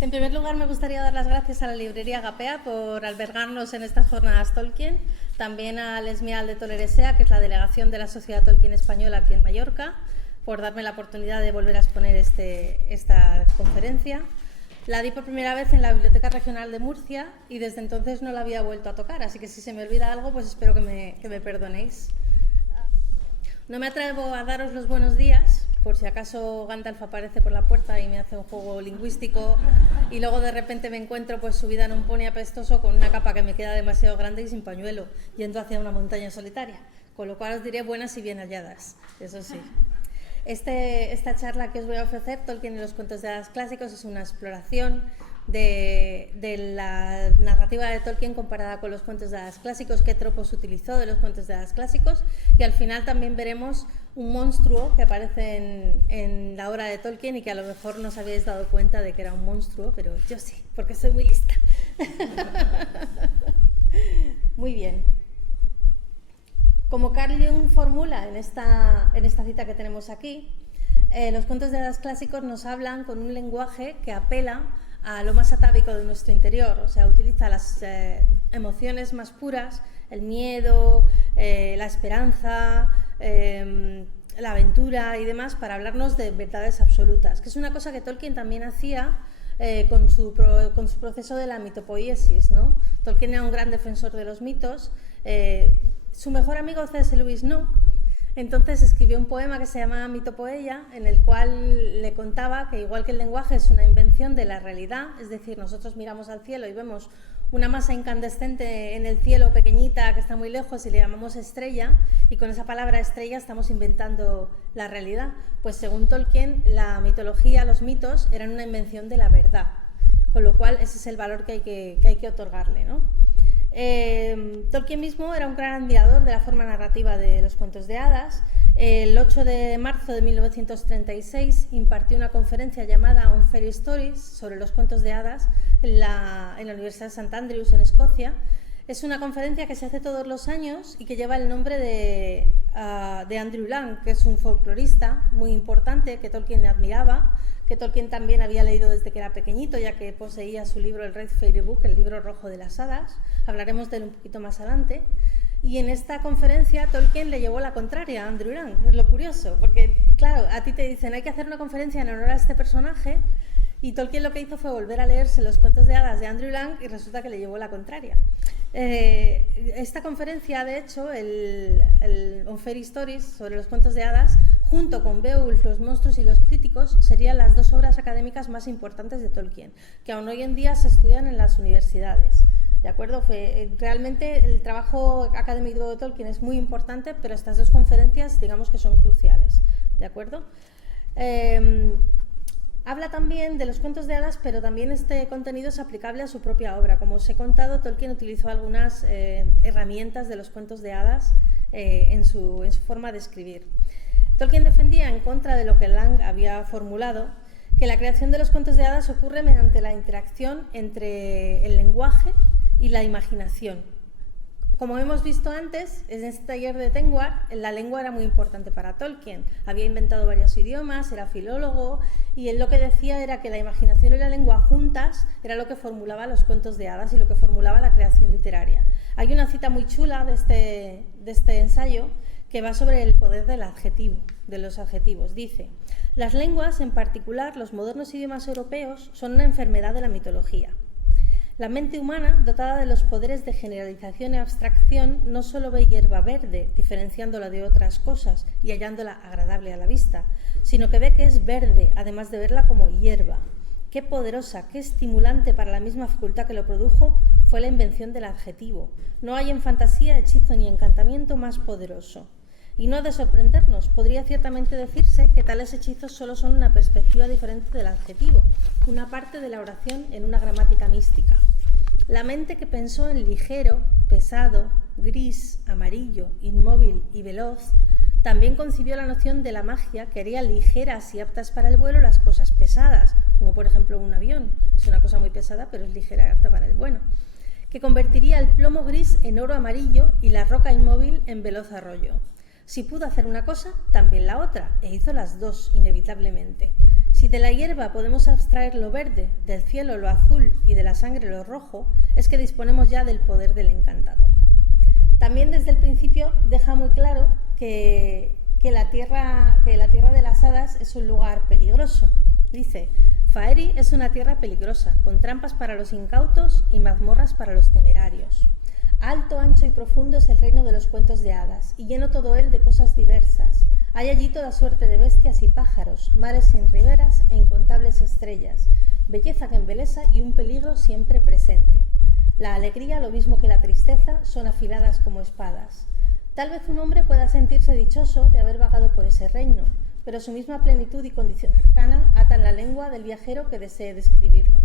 En primer lugar, me gustaría dar las gracias a la librería Agapea por albergarnos en estas jornadas Tolkien, también al Esmial de Toleresea, que es la delegación de la Sociedad Tolkien Española aquí en Mallorca, por darme la oportunidad de volver a exponer esta conferencia. La di por primera vez en la Biblioteca Regional de Murcia y desde entonces no la había vuelto a tocar, así que si se me olvida algo, pues espero que me perdonéis. No me atrevo a daros los buenos días, por si acaso Gandalf aparece por la puerta y me hace un juego lingüístico y luego de repente me encuentro pues subida en un pony apestoso con una capa que me queda demasiado grande y sin pañuelo, yendo hacia una montaña solitaria, con lo cual os diré buenas y bien halladas, eso sí. Esta charla que os voy a ofrecer, Tolkien y los cuentos de hadas clásicos, es una exploración de la narrativa de Tolkien comparada con los cuentos de hadas clásicos, qué tropos utilizó de los cuentos de hadas clásicos, y al final también veremos un monstruo que aparece en la obra de Tolkien y que a lo mejor no os habíais dado cuenta de que era un monstruo, pero yo sí, porque soy muy lista. Muy bien. Como Carl Jung formula en esta cita que tenemos aquí, los cuentos de hadas clásicos nos hablan con un lenguaje que apela a lo más atávico de nuestro interior, o sea, utiliza las emociones más puras, el miedo, la esperanza, la aventura y demás, para hablarnos de verdades absolutas, que es una cosa que Tolkien también hacía con su proceso de la mitopoiesis, ¿no? Tolkien era un gran defensor de los mitos. Su mejor amigo C.S. Lewis no, entonces escribió un poema que se llama Mitopoeia, en el cual le contaba que igual que el lenguaje es una invención de la realidad, es decir, nosotros miramos al cielo y vemos una masa incandescente en el cielo pequeñita que está muy lejos y le llamamos estrella, y con esa palabra estrella estamos inventando la realidad. Pues según Tolkien, la mitología, los mitos, eran una invención de la verdad, con lo cual ese es el valor que hay que otorgarle, ¿no? Tolkien mismo era un gran admirador de la forma narrativa de los cuentos de hadas. El 8 de marzo de 1936 impartió una conferencia llamada On Fairy Stories sobre los cuentos de hadas en la Universidad de St. Andrews, en Escocia. Es una conferencia que se hace todos los años y que lleva el nombre de Andrew Lang, que es un folclorista muy importante que Tolkien admiraba, que Tolkien también había leído desde que era pequeñito, ya que poseía su libro, el Red Fairy Book, el libro rojo de las hadas. Hablaremos de él un poquito más adelante. Y en esta conferencia Tolkien le llevó la contraria a Andrew Lang. Es lo curioso, porque claro, a ti te dicen hay que hacer una conferencia en honor a este personaje, y Tolkien lo que hizo fue volver a leerse los cuentos de hadas de Andrew Lang y resulta que le llevó la contraria. Esta conferencia, de hecho, el On Fairy Stories sobre los cuentos de hadas, junto con Beowulf, los monstruos y los críticos, serían las dos obras académicas más importantes de Tolkien, que aún hoy en día se estudian en las universidades. ¿De acuerdo? Realmente el trabajo académico de Tolkien es muy importante, pero estas dos conferencias, digamos que son cruciales. ¿De acuerdo? Habla también de los cuentos de hadas, pero también este contenido es aplicable a su propia obra. Como os he contado, Tolkien utilizó algunas herramientas de los cuentos de hadas en su forma de escribir. Tolkien defendía, en contra de lo que Lang había formulado, que la creación de los cuentos de hadas ocurre mediante la interacción entre el lenguaje y la imaginación. Como hemos visto antes, en este taller de Tengwar, la lengua era muy importante para Tolkien. Había inventado varios idiomas, era filólogo, y él lo que decía era que la imaginación y la lengua juntas era lo que formulaba los cuentos de hadas y lo que formulaba la creación literaria. Hay una cita muy chula de este ensayo que va sobre el poder del adjetivo, de los adjetivos. Dice: las lenguas, en particular los modernos idiomas europeos, son una enfermedad de la mitología. La mente humana, dotada de los poderes de generalización y abstracción, no solo ve hierba verde, diferenciándola de otras cosas y hallándola agradable a la vista, sino que ve que es verde, además de verla como hierba. Qué poderosa, qué estimulante para la misma facultad que lo produjo fue la invención del adjetivo. No hay en fantasía, hechizo ni encantamiento más poderoso. Y no ha de sorprendernos, podría ciertamente decirse que tales hechizos solo son una perspectiva diferente del adjetivo, una parte de la oración en una gramática mística. La mente que pensó en ligero, pesado, gris, amarillo, inmóvil y veloz, también concibió la noción de la magia que haría ligeras y aptas para el vuelo las cosas pesadas, como por ejemplo un avión. Es una cosa muy pesada, pero es ligera y apta para el vuelo. Que convertiría el plomo gris en oro amarillo y la roca inmóvil en veloz arroyo. Si pudo hacer una cosa, también la otra, e hizo las dos, inevitablemente. Si de la hierba podemos abstraer lo verde, del cielo lo azul y de la sangre lo rojo, es que disponemos ya del poder del encantador. También desde el principio deja muy claro que la tierra de las hadas es un lugar peligroso. Dice: Faerie es una tierra peligrosa, con trampas para los incautos y mazmorras para los temerarios. Alto, ancho y profundo es el reino de los cuentos de hadas, y lleno todo él de cosas diversas. Hay allí toda suerte de bestias y pájaros, mares sin riberas e incontables estrellas, belleza que embelesa y un peligro siempre presente. La alegría, lo mismo que la tristeza, son afiladas como espadas. Tal vez un hombre pueda sentirse dichoso de haber vagado por ese reino, pero su misma plenitud y condición arcana atan la lengua del viajero que desee describirlo.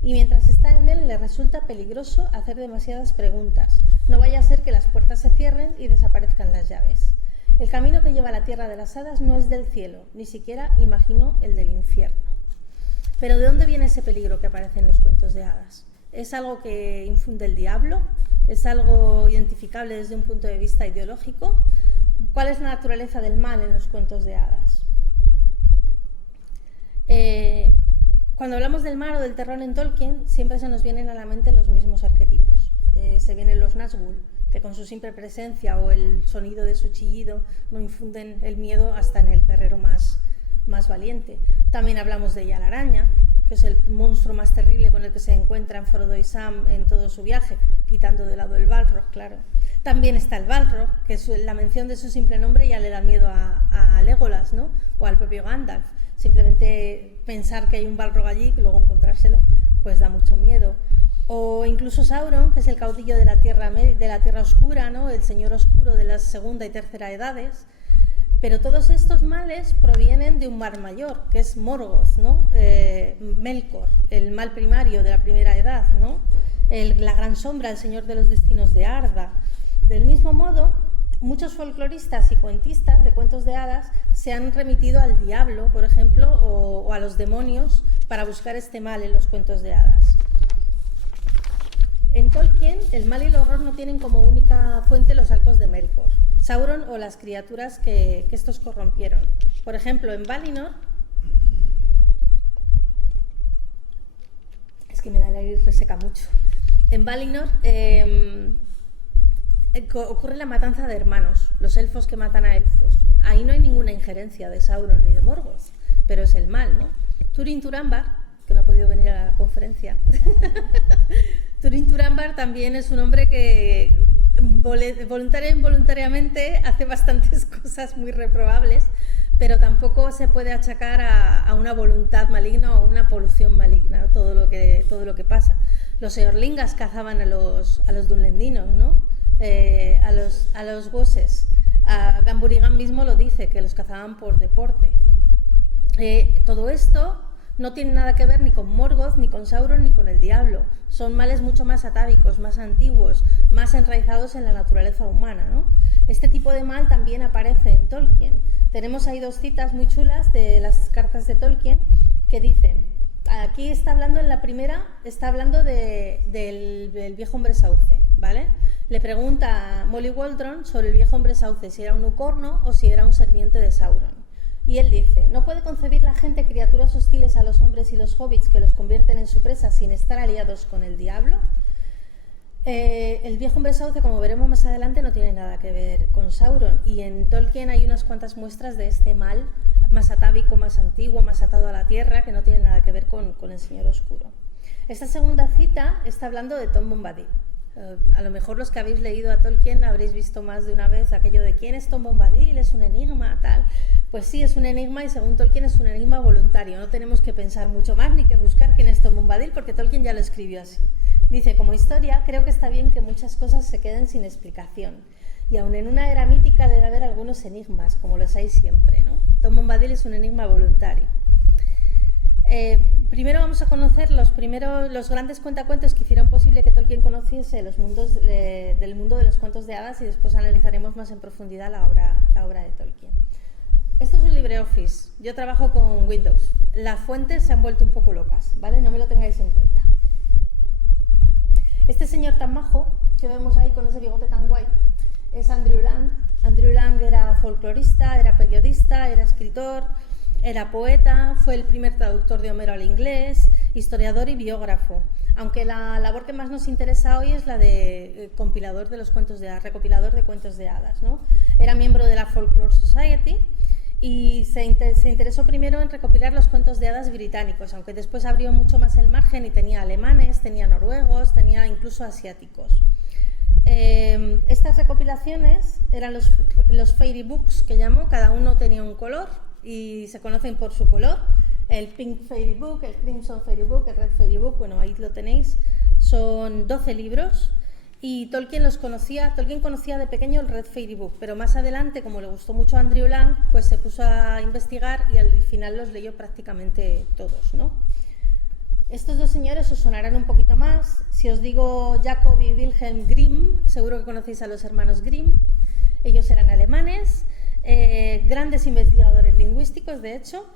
Y mientras está en él le resulta peligroso hacer demasiadas preguntas. No vaya a ser que las puertas se cierren y desaparezcan las llaves. El camino que lleva a la tierra de las hadas no es del cielo, ni siquiera imagino el del infierno. Pero ¿de dónde viene ese peligro que aparece en los cuentos de hadas? ¿Es algo que infunde el diablo? ¿Es algo identificable desde un punto de vista ideológico? ¿Cuál es la naturaleza del mal en los cuentos de hadas? Cuando hablamos del mal o del terror en Tolkien, siempre se nos vienen a la mente los mismos arquetipos. Se vienen los Nazgûl, que con su simple presencia o el sonido de su chillido no infunden el miedo hasta en el guerrero más valiente. También hablamos de Yalaraña, que es el monstruo más terrible con el que se encuentran Frodo y Sam en todo su viaje, quitando de lado el Balrog, claro. También está el Balrog, que la mención de su simple nombre ya le da miedo a Legolas, ¿no? O al propio Gandalf. Simplemente pensar que hay un Balrog allí, que luego encontrárselo, pues da mucho miedo. O incluso Sauron, que es el caudillo de la Tierra Oscura, ¿no? El señor oscuro de las segunda y tercera edades. Pero todos estos males provienen de un mal mayor, que es Morgoth, ¿no? Melkor, el mal primario de la primera edad, ¿no? La gran sombra, el señor de los destinos de Arda. Del mismo modo, muchos folcloristas y cuentistas de cuentos de hadas se han remitido al diablo, por ejemplo, o a los demonios para buscar este mal en los cuentos de hadas. En Tolkien, el mal y el horror no tienen como única fuente los arcos de Melkor, Sauron o las criaturas que estos corrompieron. Por ejemplo, en Valinor, es que me da el aire y reseca mucho. En Valinor ocurre la matanza de hermanos, los elfos que matan a elfos. Ahí no hay ninguna injerencia de Sauron ni de Morgoth, pero es el mal, ¿no? Turin Turambar, que no ha podido venir a la conferencia, Turin Turambar también es un hombre que voluntaria e involuntariamente hace bastantes cosas muy reprobables, pero tampoco se puede achacar a una voluntad maligna o a una polución maligna, ¿no? todo lo que pasa. Los Eorlingas cazaban a los dunlendinos, ¿no? A los Woses. Gamburigan mismo lo dice, que los cazaban por deporte. Todo esto no tiene nada que ver ni con Morgoth, ni con Sauron, ni con el diablo. Son males mucho más atávicos, más antiguos, más enraizados en la naturaleza humana, ¿no? Este tipo de mal también aparece en Tolkien. Tenemos ahí dos citas muy chulas de las cartas de Tolkien que dicen, aquí está hablando en la primera, está hablando del viejo hombre sauce, ¿vale? Le pregunta a Molly Waldron sobre el viejo hombre sauce, si era un ucorno o si era un serviente de Sauron. Y él dice, ¿no puede concebir la gente criaturas hostiles a los hombres y los hobbits que los convierten en su presa sin estar aliados con el diablo? El viejo hombre sauce, como veremos más adelante, no tiene nada que ver con Sauron. Y en Tolkien hay unas cuantas muestras de este mal más atávico, más antiguo, más atado a la tierra, que no tiene nada que ver con el Señor Oscuro. Esta segunda cita está hablando de Tom Bombadil. A lo mejor los que habéis leído a Tolkien habréis visto más de una vez aquello de ¿quién es Tom Bombadil? ¿Es un enigma? Tal. Pues sí, es un enigma y según Tolkien es un enigma voluntario. No tenemos que pensar mucho más ni que buscar quién es Tom Bombadil porque Tolkien ya lo escribió así. Dice, como historia, creo que está bien que muchas cosas se queden sin explicación. Y aun en una era mítica debe haber algunos enigmas, como los hay siempre, ¿no? Tom Bombadil es un enigma voluntario. Primero vamos a conocer los grandes cuentacuentos que hicieron posible que Tolkien conociese los mundos del mundo de los cuentos de hadas y después analizaremos más en profundidad la obra de Tolkien. Esto es un LibreOffice, yo trabajo con Windows, las fuentes se han vuelto un poco locas, ¿vale? No me lo tengáis en cuenta. Este señor tan majo que vemos ahí con ese bigote tan guay es Andrew Lang. Andrew Lang era folclorista, era periodista, era escritor, Era poeta, fue el primer traductor de Homero al inglés, historiador y biógrafo, aunque la labor que más nos interesa hoy es la de compilador de los cuentos de hadas, recopilador de cuentos de hadas, ¿no? Era miembro de la Folklore Society y se interesó primero en recopilar los cuentos de hadas británicos, aunque después abrió mucho más el margen y tenía alemanes, tenía noruegos, tenía incluso asiáticos. Estas recopilaciones eran los fairy books que llamó, cada uno tenía un color y se conocen por su color, el Pink Fairy Book, el Crimson Fairy Book, el Red Fairy Book, bueno, ahí lo tenéis, son 12 libros y Tolkien conocía de pequeño el Red Fairy Book, pero más adelante, como le gustó mucho a Andrew Lang, pues se puso a investigar y al final los leyó prácticamente todos, ¿no? Estos dos señores os sonarán un poquito más. Si os digo Jacob y Wilhelm Grimm, seguro que conocéis a los hermanos Grimm. Ellos eran alemanes, grandes investigadores lingüísticos, de hecho.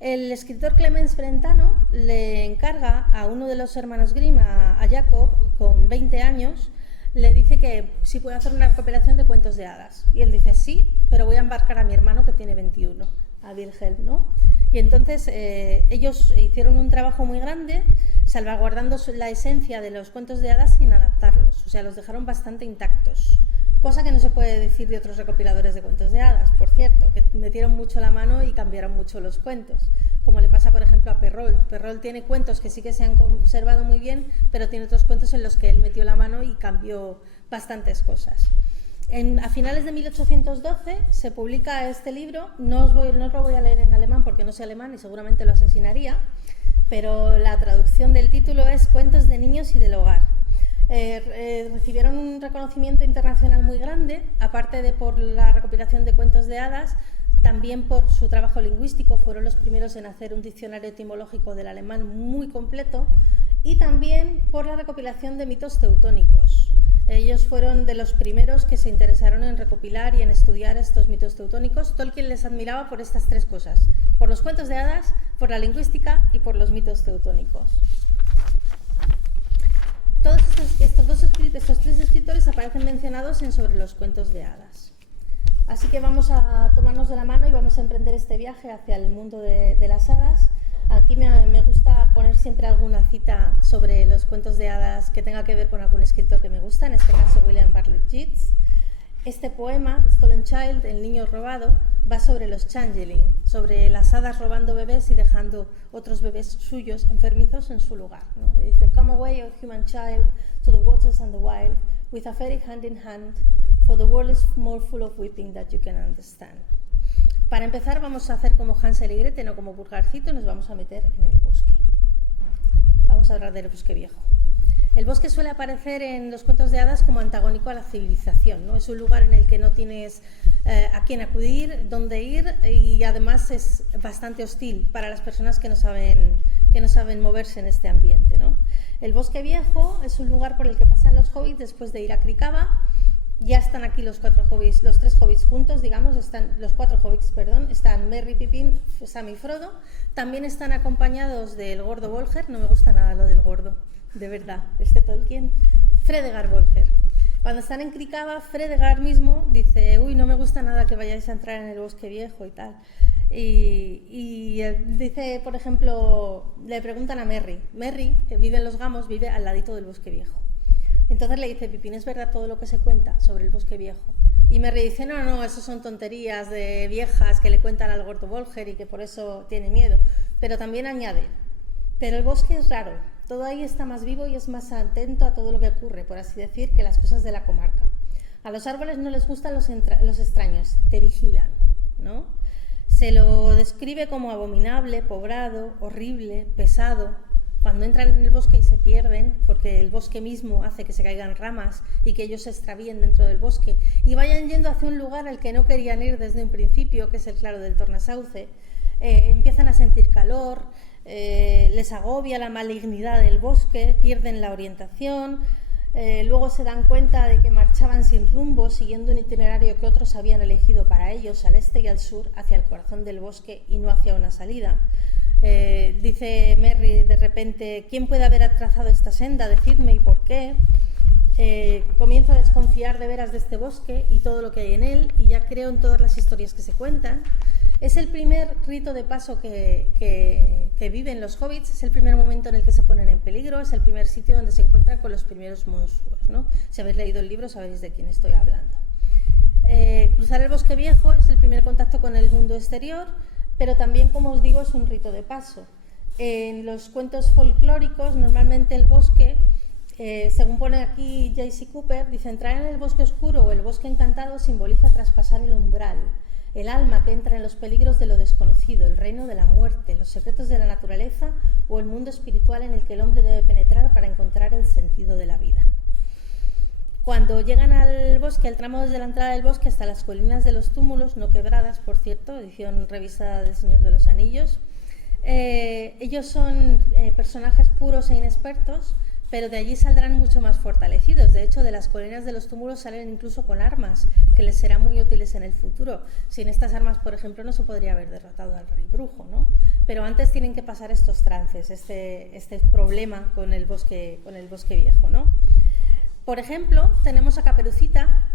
El escritor Clemens Brentano le encarga a uno de los hermanos Grimm, a Jacob, con 20 años, le dice que si puede hacer una recopilación de cuentos de hadas. Y él dice, sí, pero voy a embarcar a mi hermano que tiene 21, a Wilhelm, ¿no? Y entonces ellos hicieron un trabajo muy grande, salvaguardando la esencia de los cuentos de hadas sin adaptarlos, o sea, los dejaron bastante intactos. Cosa que no se puede decir de otros recopiladores de cuentos de hadas, por cierto, que metieron mucho la mano y cambiaron mucho los cuentos, como le pasa, por ejemplo, a Perrault. Perrault tiene cuentos que sí que se han conservado muy bien, pero tiene otros cuentos en los que él metió la mano y cambió bastantes cosas. A finales de 1812 se publica este libro, no os lo voy a leer en alemán porque no sé alemán y seguramente lo asesinaría, pero la traducción del título es Cuentos de niños y del hogar. Recibieron un reconocimiento internacional muy grande, aparte de por la recopilación de cuentos de hadas, también por su trabajo lingüístico, fueron los primeros en hacer un diccionario etimológico del alemán muy completo, y también por la recopilación de mitos teutónicos. Ellos fueron de los primeros que se interesaron en recopilar y en estudiar estos mitos teutónicos. Tolkien les admiraba por estas tres cosas, por los cuentos de hadas, por la lingüística y por los mitos teutónicos. Todos estos tres escritores aparecen mencionados en Sobre los cuentos de hadas. Así que vamos a tomarnos de la mano y vamos a emprender este viaje hacia el mundo de las hadas. Aquí me gusta poner siempre alguna cita sobre los cuentos de hadas que tenga que ver con algún escritor que me gusta, en este caso William Bartlett Yeats. Este poema, The Stolen Child, El niño robado, va sobre los changeling, sobre las hadas robando bebés y dejando otros bebés suyos enfermizos en su lugar, ¿no? Dice, Come away, O human child, to the waters and the wild, with a fairy hand in hand, for the world is more full of weeping that you can understand. Para empezar vamos a hacer como Hansel y Gretel, no como Pulgarcito, y nos vamos a meter en el bosque. Vamos a hablar del bosque viejo. El bosque suele aparecer en los cuentos de hadas como antagónico a la civilización, ¿no? Es un lugar en el que no tienes a quién acudir, dónde ir, y además es bastante hostil para las personas que no saben moverse en este ambiente, ¿no? El bosque viejo es un lugar por el que pasan los hobbits después de ir a Krikava. Ya están aquí los tres hobbits juntos, digamos, los cuatro hobbits, están Merry, Pippin, Sam y Frodo. También están acompañados del gordo Bolger, no me gusta nada lo del gordo, de verdad, Tolkien, Fredegar Bolger. Cuando están en Krikava, Fredegar mismo dice, uy, no me gusta nada que vayáis a entrar en el bosque viejo y tal. Y dice, por ejemplo, le preguntan a Merry, que vive en los Gamos, vive al ladito del bosque viejo. Entonces le dice, Pippin, ¿es verdad todo lo que se cuenta sobre el bosque viejo? Y Merry dice, no, eso son tonterías de viejas que le cuentan al gordo Bolger y que por eso tiene miedo. Pero también añade, pero el bosque es raro, todo ahí está más vivo y es más atento a todo lo que ocurre, por así decir, que las cosas de la comarca. A los árboles no les gustan los extraños, te vigilan, ¿no? Se lo describe como abominable, pobrado, horrible, pesado. Cuando entran en el bosque y se pierden, porque el bosque mismo hace que se caigan ramas y que ellos se extravíen dentro del bosque y vayan yendo hacia un lugar al que no querían ir desde un principio, que es el claro del Tornasauce, empiezan a sentir calor, les agobia la malignidad del bosque, pierden la orientación, luego se dan cuenta de que marchaban sin rumbo, siguiendo un itinerario que otros habían elegido para ellos, al este y al sur, hacia el corazón del bosque y no hacia una salida. Dice Merry de repente, ¿quién puede haber trazado esta senda? Decidme y por qué. Comienzo a desconfiar de veras de este bosque y todo lo que hay en él, y ya creo en todas las historias que se cuentan. Es el primer rito de paso que viven los hobbits, es el primer momento en el que se ponen en peligro, es el primer sitio donde se encuentran con los primeros monstruos, ¿no? Si habéis leído el libro sabéis de quién estoy hablando. Cruzar el bosque viejo es el primer contacto con el mundo exterior, pero también, como os digo, es un rito de paso. En los cuentos folclóricos, normalmente el bosque, según pone aquí J.C. Cooper, dice: entrar en el bosque oscuro o el bosque encantado simboliza traspasar el umbral, el alma que entra en los peligros de lo desconocido, el reino de la muerte, los secretos de la naturaleza o el mundo espiritual en el que el hombre debe penetrar para encontrar el sentido de la vida. Cuando llegan al bosque, el tramo desde la entrada del bosque hasta las colinas de los túmulos, no quebradas, por cierto, edición revisada del Señor de los Anillos, ellos son personajes puros e inexpertos, pero de allí saldrán mucho más fortalecidos. De hecho, de las colinas de los túmulos salen incluso con armas, que les serán muy útiles en el futuro. Sin estas armas, por ejemplo, no se podría haber derrotado al rey brujo, ¿no? Pero antes tienen que pasar estos trances, este problema con el bosque viejo, ¿no? Por ejemplo, tenemos a Caperucita.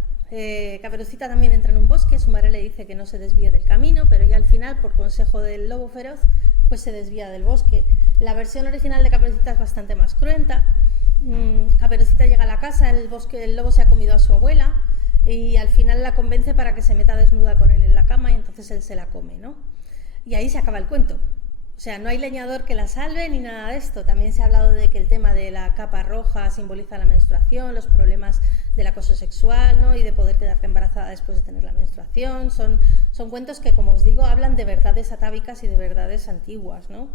Caperucita también entra en un bosque, su madre le dice que no se desvíe del camino, pero ella al final, por consejo del lobo feroz, pues se desvía del bosque. La versión original de Caperucita es bastante más cruenta. Caperucita llega a la casa, el lobo se ha comido a su abuela y al final la convence para que se meta desnuda con él en la cama y entonces él se la come, ¿no? Y ahí se acaba el cuento. O sea, no hay leñador que la salve ni nada de esto. También se ha hablado de que el tema de la capa roja simboliza la menstruación, los problemas del acoso sexual, ¿no? Y de poder quedarte embarazada después de tener la menstruación. Son cuentos que, como os digo, hablan de verdades atávicas y de verdades antiguas, ¿no?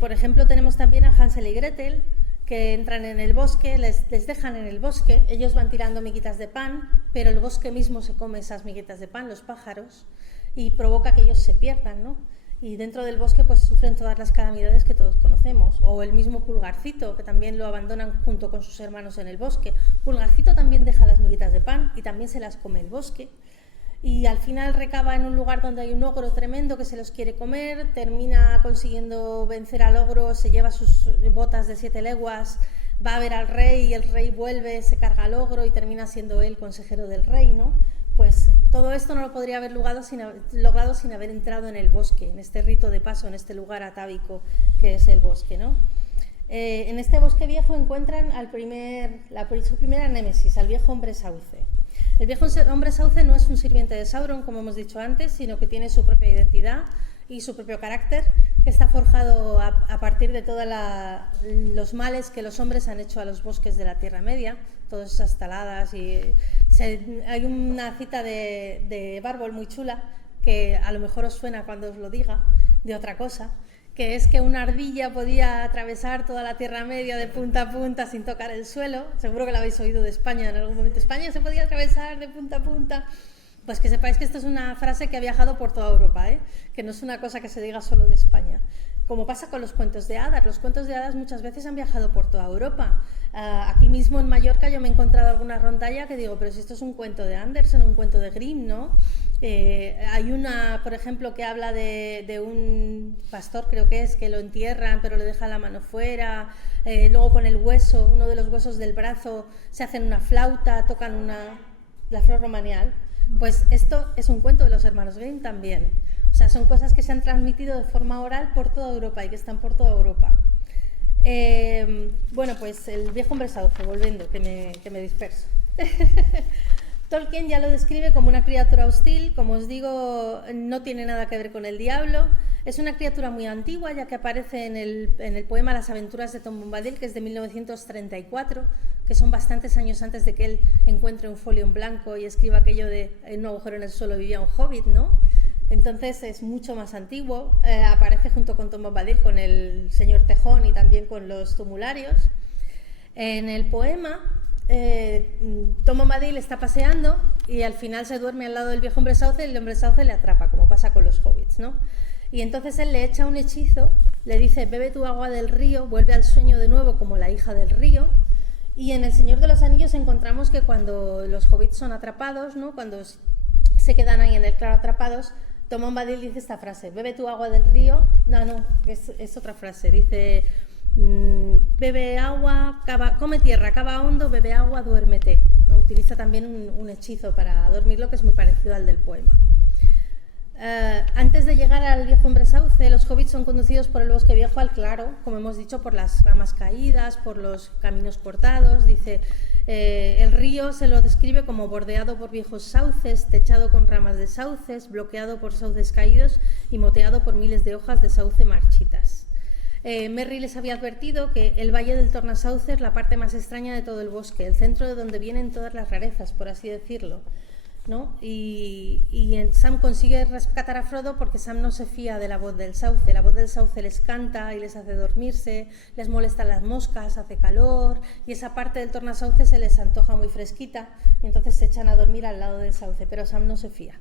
Por ejemplo, tenemos también a Hansel y Gretel, que entran en el bosque, les dejan en el bosque, ellos van tirando miguitas de pan, pero el bosque mismo se come esas miguitas de pan, los pájaros, y provoca que ellos se pierdan, ¿no? Y dentro del bosque pues sufren todas las calamidades que todos conocemos. O el mismo Pulgarcito, que también lo abandonan junto con sus hermanos en el bosque. Pulgarcito también deja las miguitas de pan y también se las come el bosque. Y al final recaba en un lugar donde hay un ogro tremendo que se los quiere comer, termina consiguiendo vencer al ogro, se lleva sus botas de 7 leguas, va a ver al rey y el rey vuelve, se carga al ogro y termina siendo él consejero del rey, ¿no? Pues todo esto no lo podría haber logrado sin haber entrado en el bosque, en este rito de paso, en este lugar atávico que es el bosque, ¿no? En este bosque viejo encuentran su primera némesis, al viejo hombre sauce. El viejo hombre sauce no es un sirviente de Sauron, como hemos dicho antes, sino que tiene su propia identidad y su propio carácter, que está forjado a partir de todos los males que los hombres han hecho a los bosques de la Tierra Media, todas esas taladas. Hay una cita de Bárbol muy chula, que a lo mejor os suena cuando os lo diga, de otra cosa, que es que una ardilla podía atravesar toda la Tierra Media de punta a punta sin tocar el suelo. Seguro que lo habéis oído de España en algún momento. España se podía atravesar de punta a punta. Pues que sepáis que esto es una frase que ha viajado por toda Europa, que no es una cosa que se diga solo de España. Como pasa con los cuentos de hadas. Los cuentos de hadas muchas veces han viajado por toda Europa. Aquí mismo en Mallorca yo me he encontrado alguna rondalla que digo, pero si esto es un cuento de Andersen, un cuento de Grimm, ¿no? Hay una, por ejemplo, que habla de un pastor, creo que lo entierran, pero le dejan la mano fuera. Luego con el hueso, uno de los huesos del brazo, se hacen una flauta, tocan la flor romanial. Pues esto es un cuento de los hermanos Grimm también. O sea, son cosas que se han transmitido de forma oral por toda Europa y que están por toda Europa. Bueno, pues el viejo hombre sauce, volviendo, que me disperso. Tolkien ya lo describe como una criatura hostil, como os digo, no tiene nada que ver con el diablo. Es una criatura muy antigua, ya que aparece en el poema Las aventuras de Tom Bombadil, que es de 1934, que son bastantes años antes de que él encuentre un folio en blanco y escriba aquello de en un agujero en el suelo vivía un hobbit, ¿no? Entonces es mucho más antiguo, aparece junto con Tom Bombadil, con el señor Tejón y también con los tumularios. En el poema, Tom Bombadil está paseando y al final se duerme al lado del viejo hombre sauce y el hombre sauce le atrapa, como pasa con los hobbits, ¿no? Y entonces él le echa un hechizo, le dice, bebe tu agua del río, vuelve al sueño de nuevo como la hija del río. Y en El Señor de los Anillos encontramos que cuando los hobbits son atrapados, ¿no? Cuando se quedan ahí en el claro atrapados, Tom Bombadil dice esta frase, bebe tu agua del río. No, es otra frase, dice, bebe agua, come tierra, cava hondo, bebe agua, duérmete. ¿No? Utiliza también un hechizo para dormirlo que es muy parecido al del poema. Antes de llegar al viejo hombre sauce, los hobbits son conducidos por el bosque viejo al claro, como hemos dicho, por las ramas caídas, por los caminos cortados. Dice, el río se lo describe como bordeado por viejos sauces, techado con ramas de sauces, bloqueado por sauces caídos y moteado por miles de hojas de sauce marchitas. Merry les había advertido que el valle del tornasauce es la parte más extraña de todo el bosque, el centro de donde vienen todas las rarezas, por así decirlo, ¿no? Y Sam consigue rescatar a Frodo porque Sam no se fía de la voz del sauce. La voz del sauce les canta y les hace dormirse, les molestan las moscas, hace calor, y esa parte del tornasauce se les antoja muy fresquita, y entonces se echan a dormir al lado del sauce, pero Sam no se fía.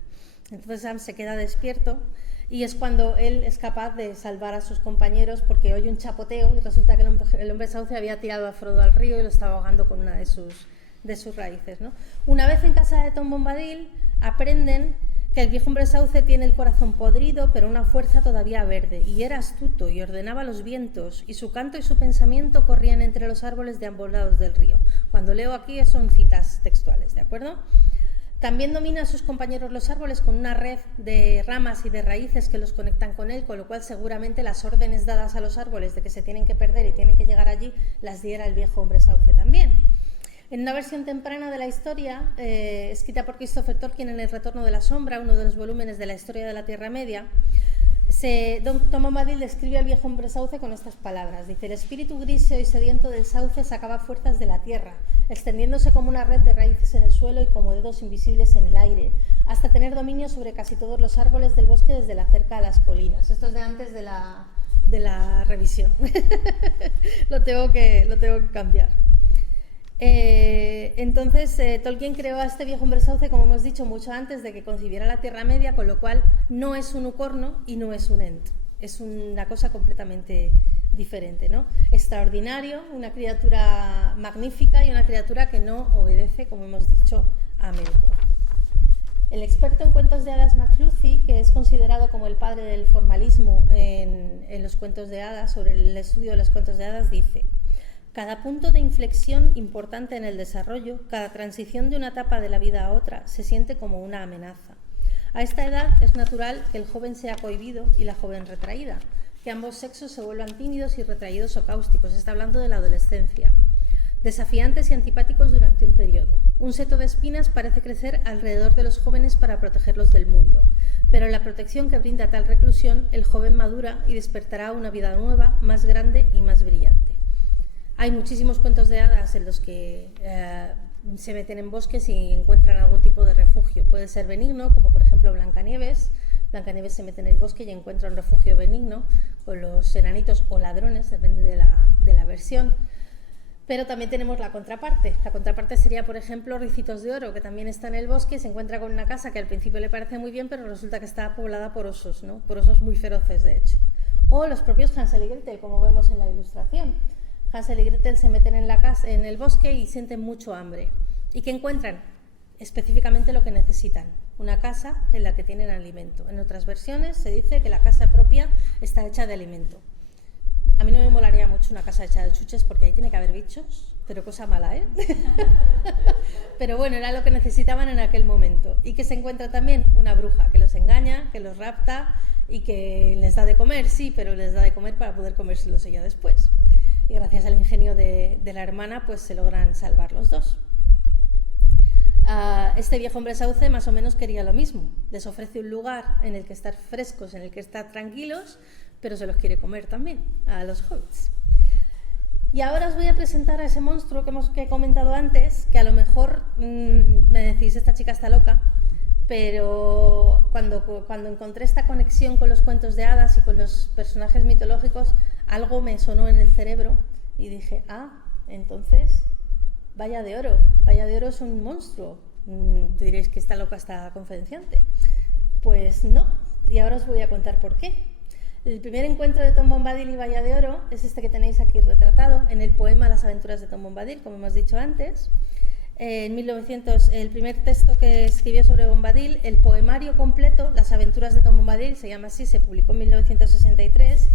Entonces Sam se queda despierto y es cuando él es capaz de salvar a sus compañeros, porque oye un chapoteo y resulta que el hombre sauce había tirado a Frodo al río y lo estaba ahogando con una de sus raíces, ¿no? Una vez en casa de Tom Bombadil, aprenden que el viejo hombre sauce tiene el corazón podrido, pero una fuerza todavía verde, y era astuto y ordenaba los vientos, y su canto y su pensamiento corrían entre los árboles de ambos lados del río. Cuando leo aquí son citas textuales, ¿de acuerdo? También domina a sus compañeros los árboles con una red de ramas y de raíces que los conectan con él, con lo cual seguramente las órdenes dadas a los árboles de que se tienen que perder y tienen que llegar allí, las diera el viejo hombre sauce también. En una versión temprana de la historia, escrita por Christopher Tolkien en El Retorno de la Sombra, uno de los volúmenes de la historia de la Tierra Media, Tom Bombadil describe al viejo hombre sauce con estas palabras. Dice, el espíritu griseo y sediento del sauce sacaba fuerzas de la tierra, extendiéndose como una red de raíces en el suelo y como dedos invisibles en el aire, hasta tener dominio sobre casi todos los árboles del bosque desde la cerca a las colinas. Esto es de antes de la revisión. lo tengo que cambiar. Entonces Tolkien creó a este viejo hombre sauce, como hemos dicho, mucho antes de que concibiera la Tierra Media, con lo cual no es un ucorno y no es un ent, es una cosa completamente diferente, ¿no? Extraordinario, una criatura magnífica y una criatura que no obedece, como hemos dicho, a Melkor. El experto en cuentos de hadas Max Lucey, que es considerado como el padre del formalismo en los cuentos de hadas, sobre el estudio de los cuentos de hadas, dice: cada punto de inflexión importante en el desarrollo, cada transición de una etapa de la vida a otra, se siente como una amenaza. A esta edad es natural que el joven sea cohibido y la joven retraída, que ambos sexos se vuelvan tímidos y retraídos o cáusticos. Está hablando de la adolescencia. Desafiantes y antipáticos durante un periodo. Un seto de espinas parece crecer alrededor de los jóvenes para protegerlos del mundo, pero en la protección que brinda tal reclusión, el joven madura y despertará una vida nueva, más grande y más brillante. Hay muchísimos cuentos de hadas en los que se meten en bosques y encuentran algún tipo de refugio. Puede ser benigno, como por ejemplo Blancanieves. Blancanieves se mete en el bosque y encuentra un refugio benigno con los enanitos o ladrones, depende de la versión. Pero también tenemos la contraparte. La contraparte sería, por ejemplo, Ricitos de Oro, que también está en el bosque y se encuentra con una casa que al principio le parece muy bien, pero resulta que está poblada por osos, ¿no? Por osos muy feroces, de hecho. O los propios Hansel y Gretel, como vemos en la ilustración. Hansel y Gretel se meten en el bosque y sienten mucho hambre. ¿Y qué encuentran? Específicamente lo que necesitan, una casa en la que tienen alimento. En otras versiones se dice que la casa propia está hecha de alimento. A mí no me molaría mucho una casa hecha de chuches porque ahí tiene que haber bichos, pero cosa mala, ¿eh? Pero bueno, era lo que necesitaban en aquel momento. Y que se encuentra también una bruja que los engaña, que los rapta y que les da de comer, sí, pero les da de comer para poder comérselos ella después. Y gracias al ingenio de la hermana pues se logran salvar los dos. Este viejo hombre sauce más o menos quería lo mismo. Les ofrece un lugar en el que estar frescos, en el que estar tranquilos, pero se los quiere comer también a los hobbits. Y ahora os voy a presentar a ese monstruo que he comentado antes, que a lo mejor me decís, esta chica está loca, pero cuando encontré esta conexión con los cuentos de hadas y con los personajes mitológicos, algo me sonó en el cerebro y dije, entonces, Valla de Oro es un monstruo. Diréis que está loca esta conferenciante. Pues no, y ahora os voy a contar por qué. El primer encuentro de Tom Bombadil y Valla de Oro es este que tenéis aquí retratado en el poema Las aventuras de Tom Bombadil, como hemos dicho antes. En 1900, el primer texto que escribió sobre Bombadil, el poemario completo, Las aventuras de Tom Bombadil, se llama así, se publicó en 1963,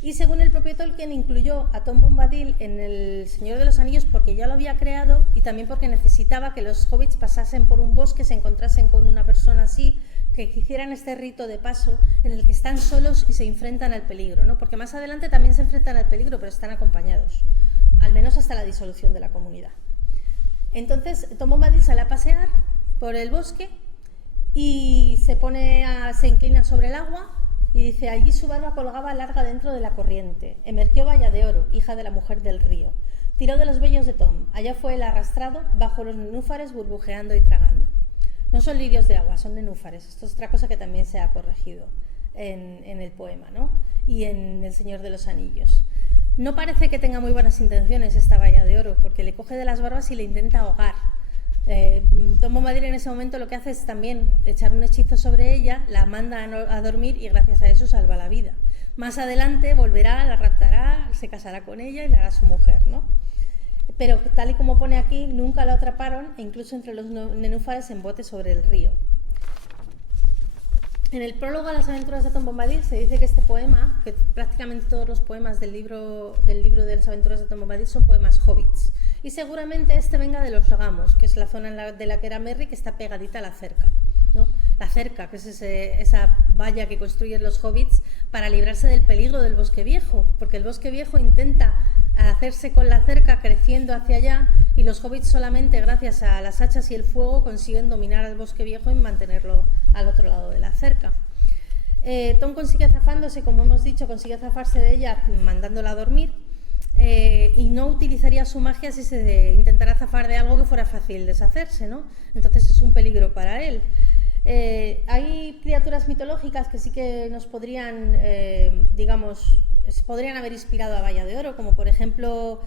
y según el propio Tolkien incluyó a Tom Bombadil en El Señor de los Anillos porque ya lo había creado y también porque necesitaba que los hobbits pasasen por un bosque, se encontrasen con una persona así, que hicieran este rito de paso en el que están solos y se enfrentan al peligro, ¿no? Porque más adelante también se enfrentan al peligro, pero están acompañados, al menos hasta la disolución de la comunidad. Entonces, Tom Bombadil sale a pasear por el bosque y se inclina sobre el agua y dice: allí su barba colgaba larga dentro de la corriente. Emergió Valla de Oro, hija de la mujer del río. Tiró de los vellos de Tom. Allá fue el arrastrado bajo los nenúfares, burbujeando y tragando. No son lirios de agua, son nenúfares. Esto es otra cosa que también se ha corregido en el poema, ¿no? Y en El Señor de los Anillos. No parece que tenga muy buenas intenciones esta Valla de Oro, porque le coge de las barbas y le intenta ahogar. Tom Bombadil en ese momento lo que hace es también echar un hechizo sobre ella, la manda a dormir y gracias a eso salva la vida. Más adelante volverá, la raptará, se casará con ella y la hará su mujer, ¿no? Pero tal y como pone aquí, nunca la atraparon e incluso entre los nenúfares en bote sobre el río. En el prólogo a las aventuras de Tom Bombadil se dice que este poema, que prácticamente todos los poemas del libro de las aventuras de Tom Bombadil son poemas hobbits, y seguramente este venga de los Ragamos, que es la zona de la que era Merry, que está pegadita a la cerca, ¿no? La cerca, que es esa valla que construyen los hobbits para librarse del peligro del bosque viejo, porque el bosque viejo intenta hacerse con la cerca creciendo hacia allá y los hobbits solamente gracias a las hachas y el fuego consiguen dominar al bosque viejo y mantenerlo al otro lado de la cerca. Tom consigue zafándose, como hemos dicho, consigue zafarse de ella mandándola a dormir y no utilizaría su magia si se intentara zafar de algo que fuera fácil deshacerse, ¿no? Entonces es un peligro para él. Hay criaturas mitológicas que sí que nos podrían, podrían haber inspirado a Valla de Oro, como por ejemplo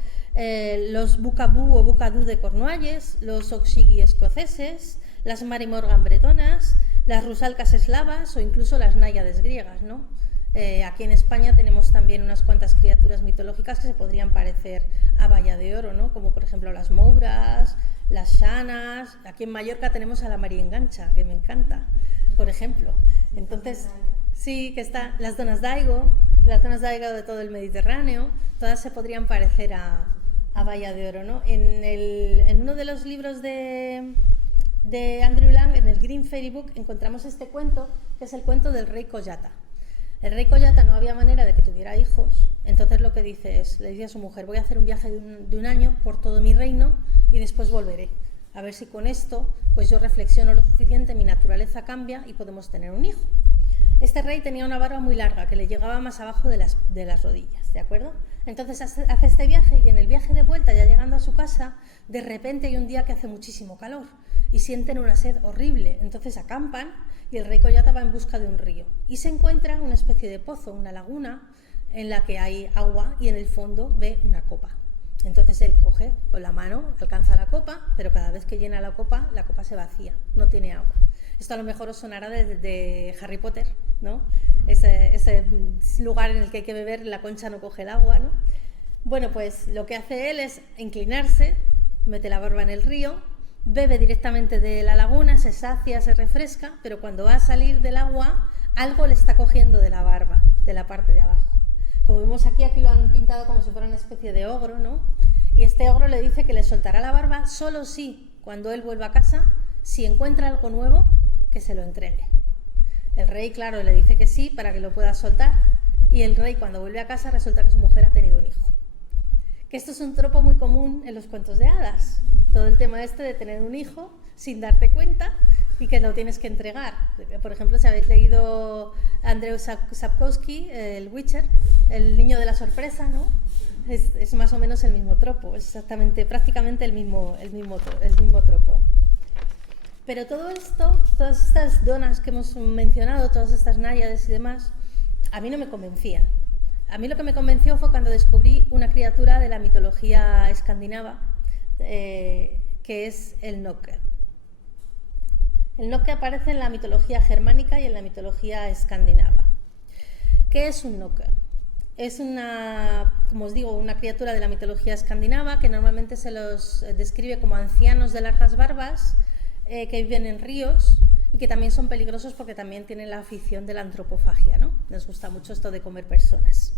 los Bukabú o Bukadú de Cornualles, los Oxigi escoceses, las Mary Morgan bretonas, las rusalcas eslavas o incluso las náyades griegas, ¿no? Aquí en España tenemos también unas cuantas criaturas mitológicas que se podrían parecer a Valla de Oro, ¿no? Como por ejemplo las mouras, las xanas. Aquí en Mallorca tenemos a la Mariengancha, que me encanta, por ejemplo. Entonces, sí, que está las donas daigo de todo el Mediterráneo, todas se podrían parecer a Valla de Oro, ¿no? En uno de los libros de Andrew Lang, en el Green Fairy Book, encontramos este cuento, que es el cuento del rey Collata. El rey Collata no había manera de que tuviera hijos, entonces lo que dice es, le dice a su mujer: voy a hacer un viaje de un año por todo mi reino y después volveré, a ver si con esto pues yo reflexiono lo suficiente, mi naturaleza cambia y podemos tener un hijo. Este rey tenía una barba muy larga que le llegaba más abajo de las rodillas, ¿de acuerdo? Entonces hace este viaje y en el viaje de vuelta, ya llegando a su casa, de repente hay un día que hace muchísimo calor y sienten una sed horrible, entonces acampan y el rey Collata va en busca de un río y se encuentra una especie de pozo, una laguna en la que hay agua y en el fondo ve una copa. Entonces él coge con la mano, alcanza la copa, pero cada vez que llena la copa se vacía, no tiene agua. Esto a lo mejor os sonará de Harry Potter, ¿no? Ese lugar en el que hay que beber, la concha no coge el agua, ¿no? Bueno, pues lo que hace él es inclinarse, mete la barba en el río, bebe directamente de la laguna, se sacia, se refresca, pero cuando va a salir del agua, algo le está cogiendo de la barba, de la parte de abajo. Como vemos aquí lo han pintado como si fuera una especie de ogro, ¿no? Y este ogro le dice que le soltará la barba solo si, cuando él vuelva a casa, si encuentra algo nuevo, que se lo entregue. El rey, claro, le dice que sí para que lo pueda soltar, y el rey, cuando vuelve a casa, resulta que su mujer ha tenido un hijo. Que esto es un tropo muy común en los cuentos de hadas. Todo el tema de tener un hijo sin darte cuenta y que lo tienes que entregar. Por ejemplo, si habéis leído Andrzej Sapkowski, el Witcher, el niño de la sorpresa, ¿no? Es más o menos el mismo tropo, es exactamente, prácticamente el mismo tropo. Pero todo esto, todas estas donas que hemos mencionado, todas estas náyades y demás, a mí no me convencían. A mí lo que me convenció fue cuando descubrí una criatura de la mitología escandinava, que es el Nokke. El Nokke aparece en la mitología germánica y en la mitología escandinava. ¿Qué es un Nokke? Es como os digo, una criatura de la mitología escandinava que normalmente se los describe como ancianos de largas barbas que viven en ríos y que también son peligrosos porque también tienen la afición de la antropofagia, ¿no? Les gusta mucho esto de comer personas.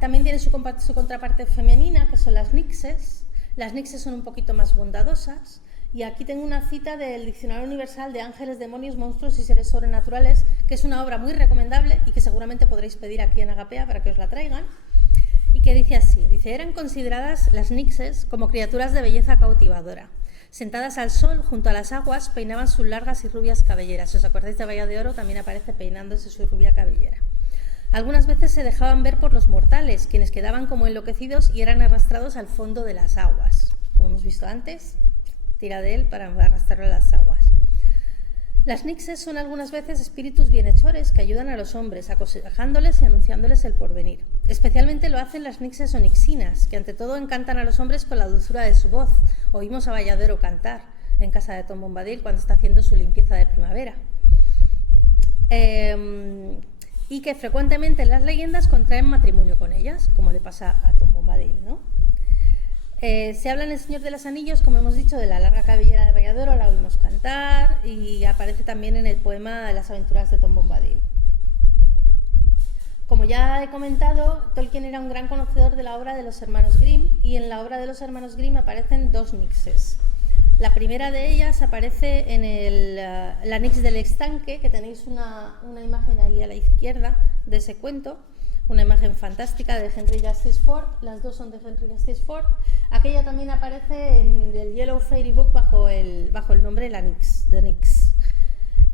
También tiene su contraparte femenina, que son las nixes. Las nixes son un poquito más bondadosas Y aquí tengo una cita del Diccionario Universal de Ángeles, Demonios, Monstruos y Seres Sobrenaturales, que es una obra muy recomendable y que seguramente podréis pedir aquí en Agapea para que os la traigan. Y que dice así, eran consideradas las nixes como criaturas de belleza cautivadora. Sentadas al sol, junto a las aguas, peinaban sus largas y rubias cabelleras. Si os acordáis de Bahía de Oro, también aparece peinándose su rubia cabellera. Algunas veces se dejaban ver por los mortales, quienes quedaban como enloquecidos y eran arrastrados al fondo de las aguas. Como hemos visto antes, tira de él para arrastrarlo a las aguas. Las nixes son algunas veces espíritus bienhechores que ayudan a los hombres, aconsejándoles y anunciándoles el porvenir. Especialmente lo hacen las nixes onixinas, que ante todo encantan a los hombres con la dulzura de su voz. Oímos a Bahía de Oro cantar en casa de Tom Bombadil cuando está haciendo su limpieza de primavera. Y que frecuentemente en las leyendas contraen matrimonio con ellas, como le pasa a Tom Bombadil, ¿no? Se habla en El Señor de los Anillos, como hemos dicho, de la larga cabellera de Bahía de Oro, la oímos cantar, y aparece también en el poema de las aventuras de Tom Bombadil. Como ya he comentado, Tolkien era un gran conocedor de la obra de los hermanos Grimm, y en la obra de los hermanos Grimm aparecen dos nixes. La primera de ellas aparece en la Nix del estanque, que tenéis una imagen ahí a la izquierda de ese cuento, una imagen fantástica de Henry Justice Ford. Las dos son de Henry Justice Ford. Aquella también aparece en el Yellow Fairy Book bajo el nombre La Nix, de Nix.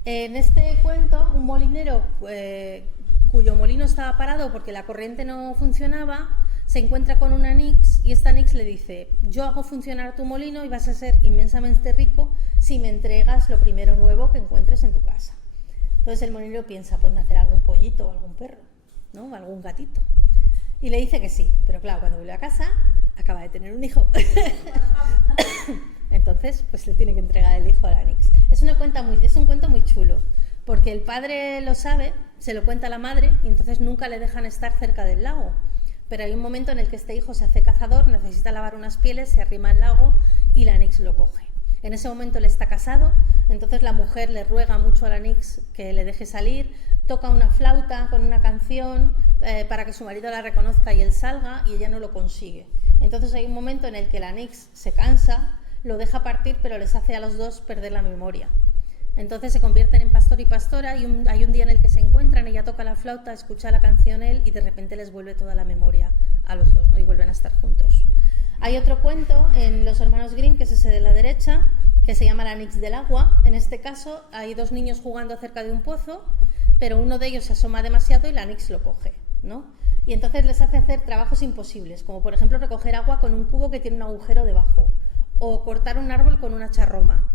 En este cuento, un molinero cuyo molino estaba parado porque la corriente no funcionaba, se encuentra con una nix y esta nix le dice: yo hago funcionar tu molino y vas a ser inmensamente rico si me entregas lo primero nuevo que encuentres en tu casa. Entonces el molinero piensa, pues nacer algún pollito o algún perro, ¿no? O algún gatito. Y le dice que sí, pero claro, cuando vuelve a casa acaba de tener un hijo. Entonces pues le tiene que entregar el hijo a la nix. Es un cuento muy chulo, porque el padre lo sabe, se lo cuenta a la madre y entonces nunca le dejan estar cerca del lago. Pero hay un momento en el que este hijo se hace cazador, necesita lavar unas pieles, se arrima al lago y la nix lo coge. En ese momento él está casado, entonces la mujer le ruega mucho a la nix que le deje salir, toca una flauta con una canción para que su marido la reconozca y él salga, y ella no lo consigue. Entonces hay un momento en el que la nix se cansa, lo deja partir, pero les hace a los dos perder la memoria. Entonces se convierten en pastor y pastora y hay un día en el que se encuentran, ella toca la flauta, escucha la canción él y de repente les vuelve toda la memoria a los dos, ¿no? Y vuelven a estar juntos. Hay otro cuento en Los Hermanos Grimm, que es ese de la derecha, que se llama La Nix del Agua. En este caso hay dos niños jugando cerca de un pozo, pero uno de ellos se asoma demasiado y la nix lo coge, ¿no? Y entonces les hace hacer trabajos imposibles, como por ejemplo recoger agua con un cubo que tiene un agujero debajo, o cortar un árbol con una charroma.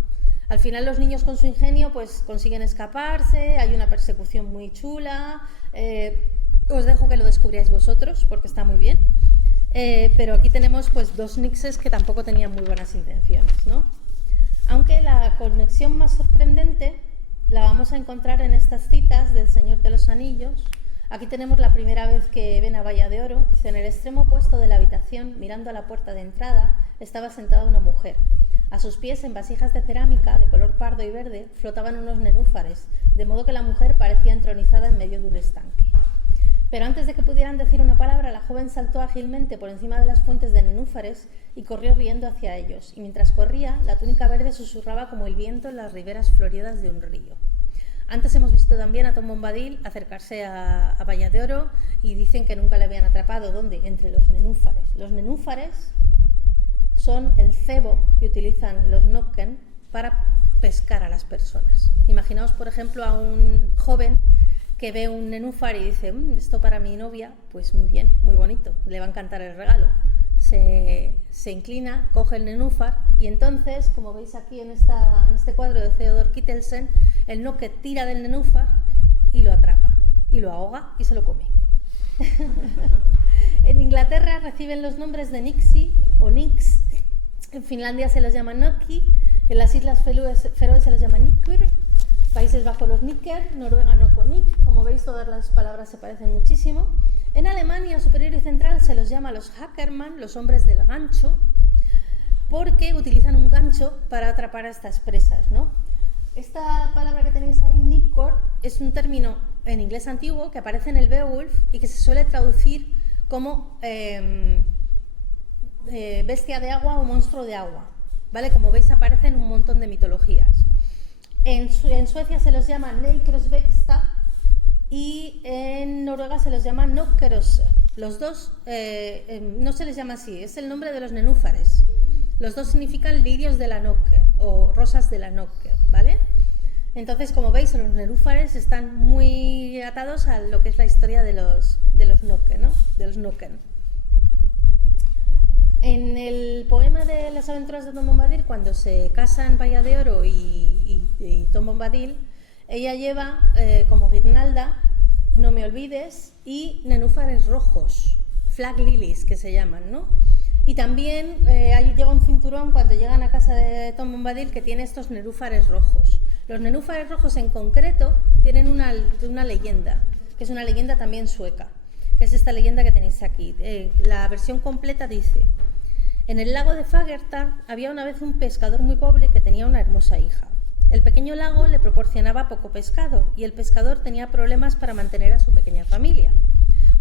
Al final los niños con su ingenio pues consiguen escaparse, hay una persecución muy chula. Os dejo que lo descubráis vosotros porque está muy bien. Pero aquí tenemos pues dos nixes que tampoco tenían muy buenas intenciones, ¿no? Aunque la conexión más sorprendente la vamos a encontrar en estas citas del Señor de los Anillos. Aquí tenemos la primera vez que ven a Bahía de Oro. Dice: en el extremo opuesto de la habitación, mirando a la puerta de entrada, estaba sentada una mujer. A sus pies, en vasijas de cerámica de color pardo y verde, flotaban unos nenúfares, de modo que la mujer parecía entronizada en medio de un estanque. Pero antes de que pudieran decir una palabra, la joven saltó ágilmente por encima de las fuentes de nenúfares y corrió riendo hacia ellos, y mientras corría, la túnica verde susurraba como el viento en las riberas floridas de un río. Antes hemos visto también a Tom Bombadil acercarse a Bahía de Oro y dicen que nunca le habían atrapado. ¿Dónde? Entre los nenúfares. Los nenúfares son el cebo que utilizan los Nokken para pescar a las personas. Imaginaos, por ejemplo, a un joven que ve un nenúfar y dice: esto para mi novia, pues muy bien, muy bonito, le va a encantar el regalo. Se inclina, coge el nenúfar y entonces, como veis aquí en este cuadro de Theodor Kittelsen, el Nokken tira del nenúfar y lo atrapa, y lo ahoga y se lo come. En Inglaterra reciben los nombres de Nixie o Nix, en Finlandia se los llama Noki, en las Islas Feroe se les llama Nikur, Países Bajos los Nicker, Noruega Nokonik. Como veis, todas las palabras se parecen muchísimo. En Alemania superior y central se los llama los Hackermann, los hombres del gancho, porque utilizan un gancho para atrapar a estas presas, ¿no? Esta palabra que tenéis ahí, Nikkor, es un término en inglés antiguo que aparece en el Beowulf y que se suele traducir como bestia de agua o monstruo de agua. ¿vale? Como veis, aparecen un montón de mitologías. En Suecia se los llama Nekrosveksta y en Noruega se los llama Nokkerose. Los dos no se les llama así, es el nombre de los nenúfares. Los dos significan lirios de la noche o rosas de la noche, ¿vale? Entonces, como veis, los nenúfares están muy atados a lo que es la historia de los noque, ¿no? De los noken. En el poema de las aventuras de Tom Bombadil, cuando se casan Balla de Oro y Tom Bombadil, ella lleva como guirnalda No me olvides y nenúfares rojos, flag lilies que se llaman, ¿no? Y también ahí llega un cinturón cuando llegan a casa de Tom Bombadil que tiene estos nenúfares rojos. Los nenúfares rojos en concreto tienen una leyenda, que es una leyenda también sueca, que es esta leyenda que tenéis aquí. La versión completa dice: en el lago de Fagersta había una vez un pescador muy pobre que tenía una hermosa hija. El pequeño lago le proporcionaba poco pescado y el pescador tenía problemas para mantener a su pequeña familia.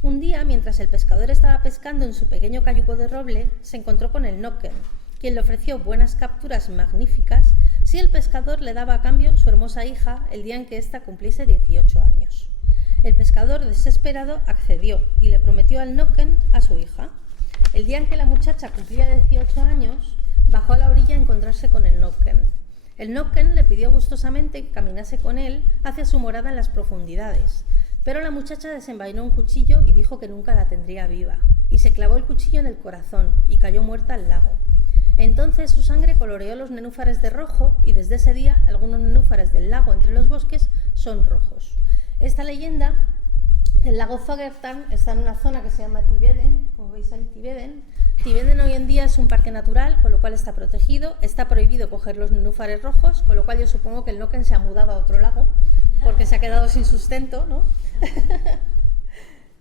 Un día, mientras el pescador estaba pescando en su pequeño cayuco de roble, se encontró con el Nokken, quien le ofreció buenas capturas magníficas si el pescador le daba a cambio su hermosa hija el día en que ésta cumpliese 18 años. El pescador, desesperado, accedió y le prometió al Nokken a su hija. El día en que la muchacha cumplía 18 años, bajó a la orilla a encontrarse con el Nokken. El Nokken le pidió gustosamente que caminase con él hacia su morada en las profundidades, pero la muchacha desenvainó un cuchillo y dijo que nunca la tendría viva, y se clavó el cuchillo en el corazón y cayó muerta al lago. Entonces su sangre coloreó los nenúfares de rojo y desde ese día algunos nenúfares del lago entre los bosques son rojos. Esta leyenda, el lago Fagersta está en una zona que se llama Tiveden, como veis ahí Tiveden. Tiveden hoy en día es un parque natural, con lo cual está protegido, está prohibido coger los nenúfares rojos, con lo cual yo supongo que el Nokken se ha mudado a otro lago, porque se ha quedado sin sustento, ¿no?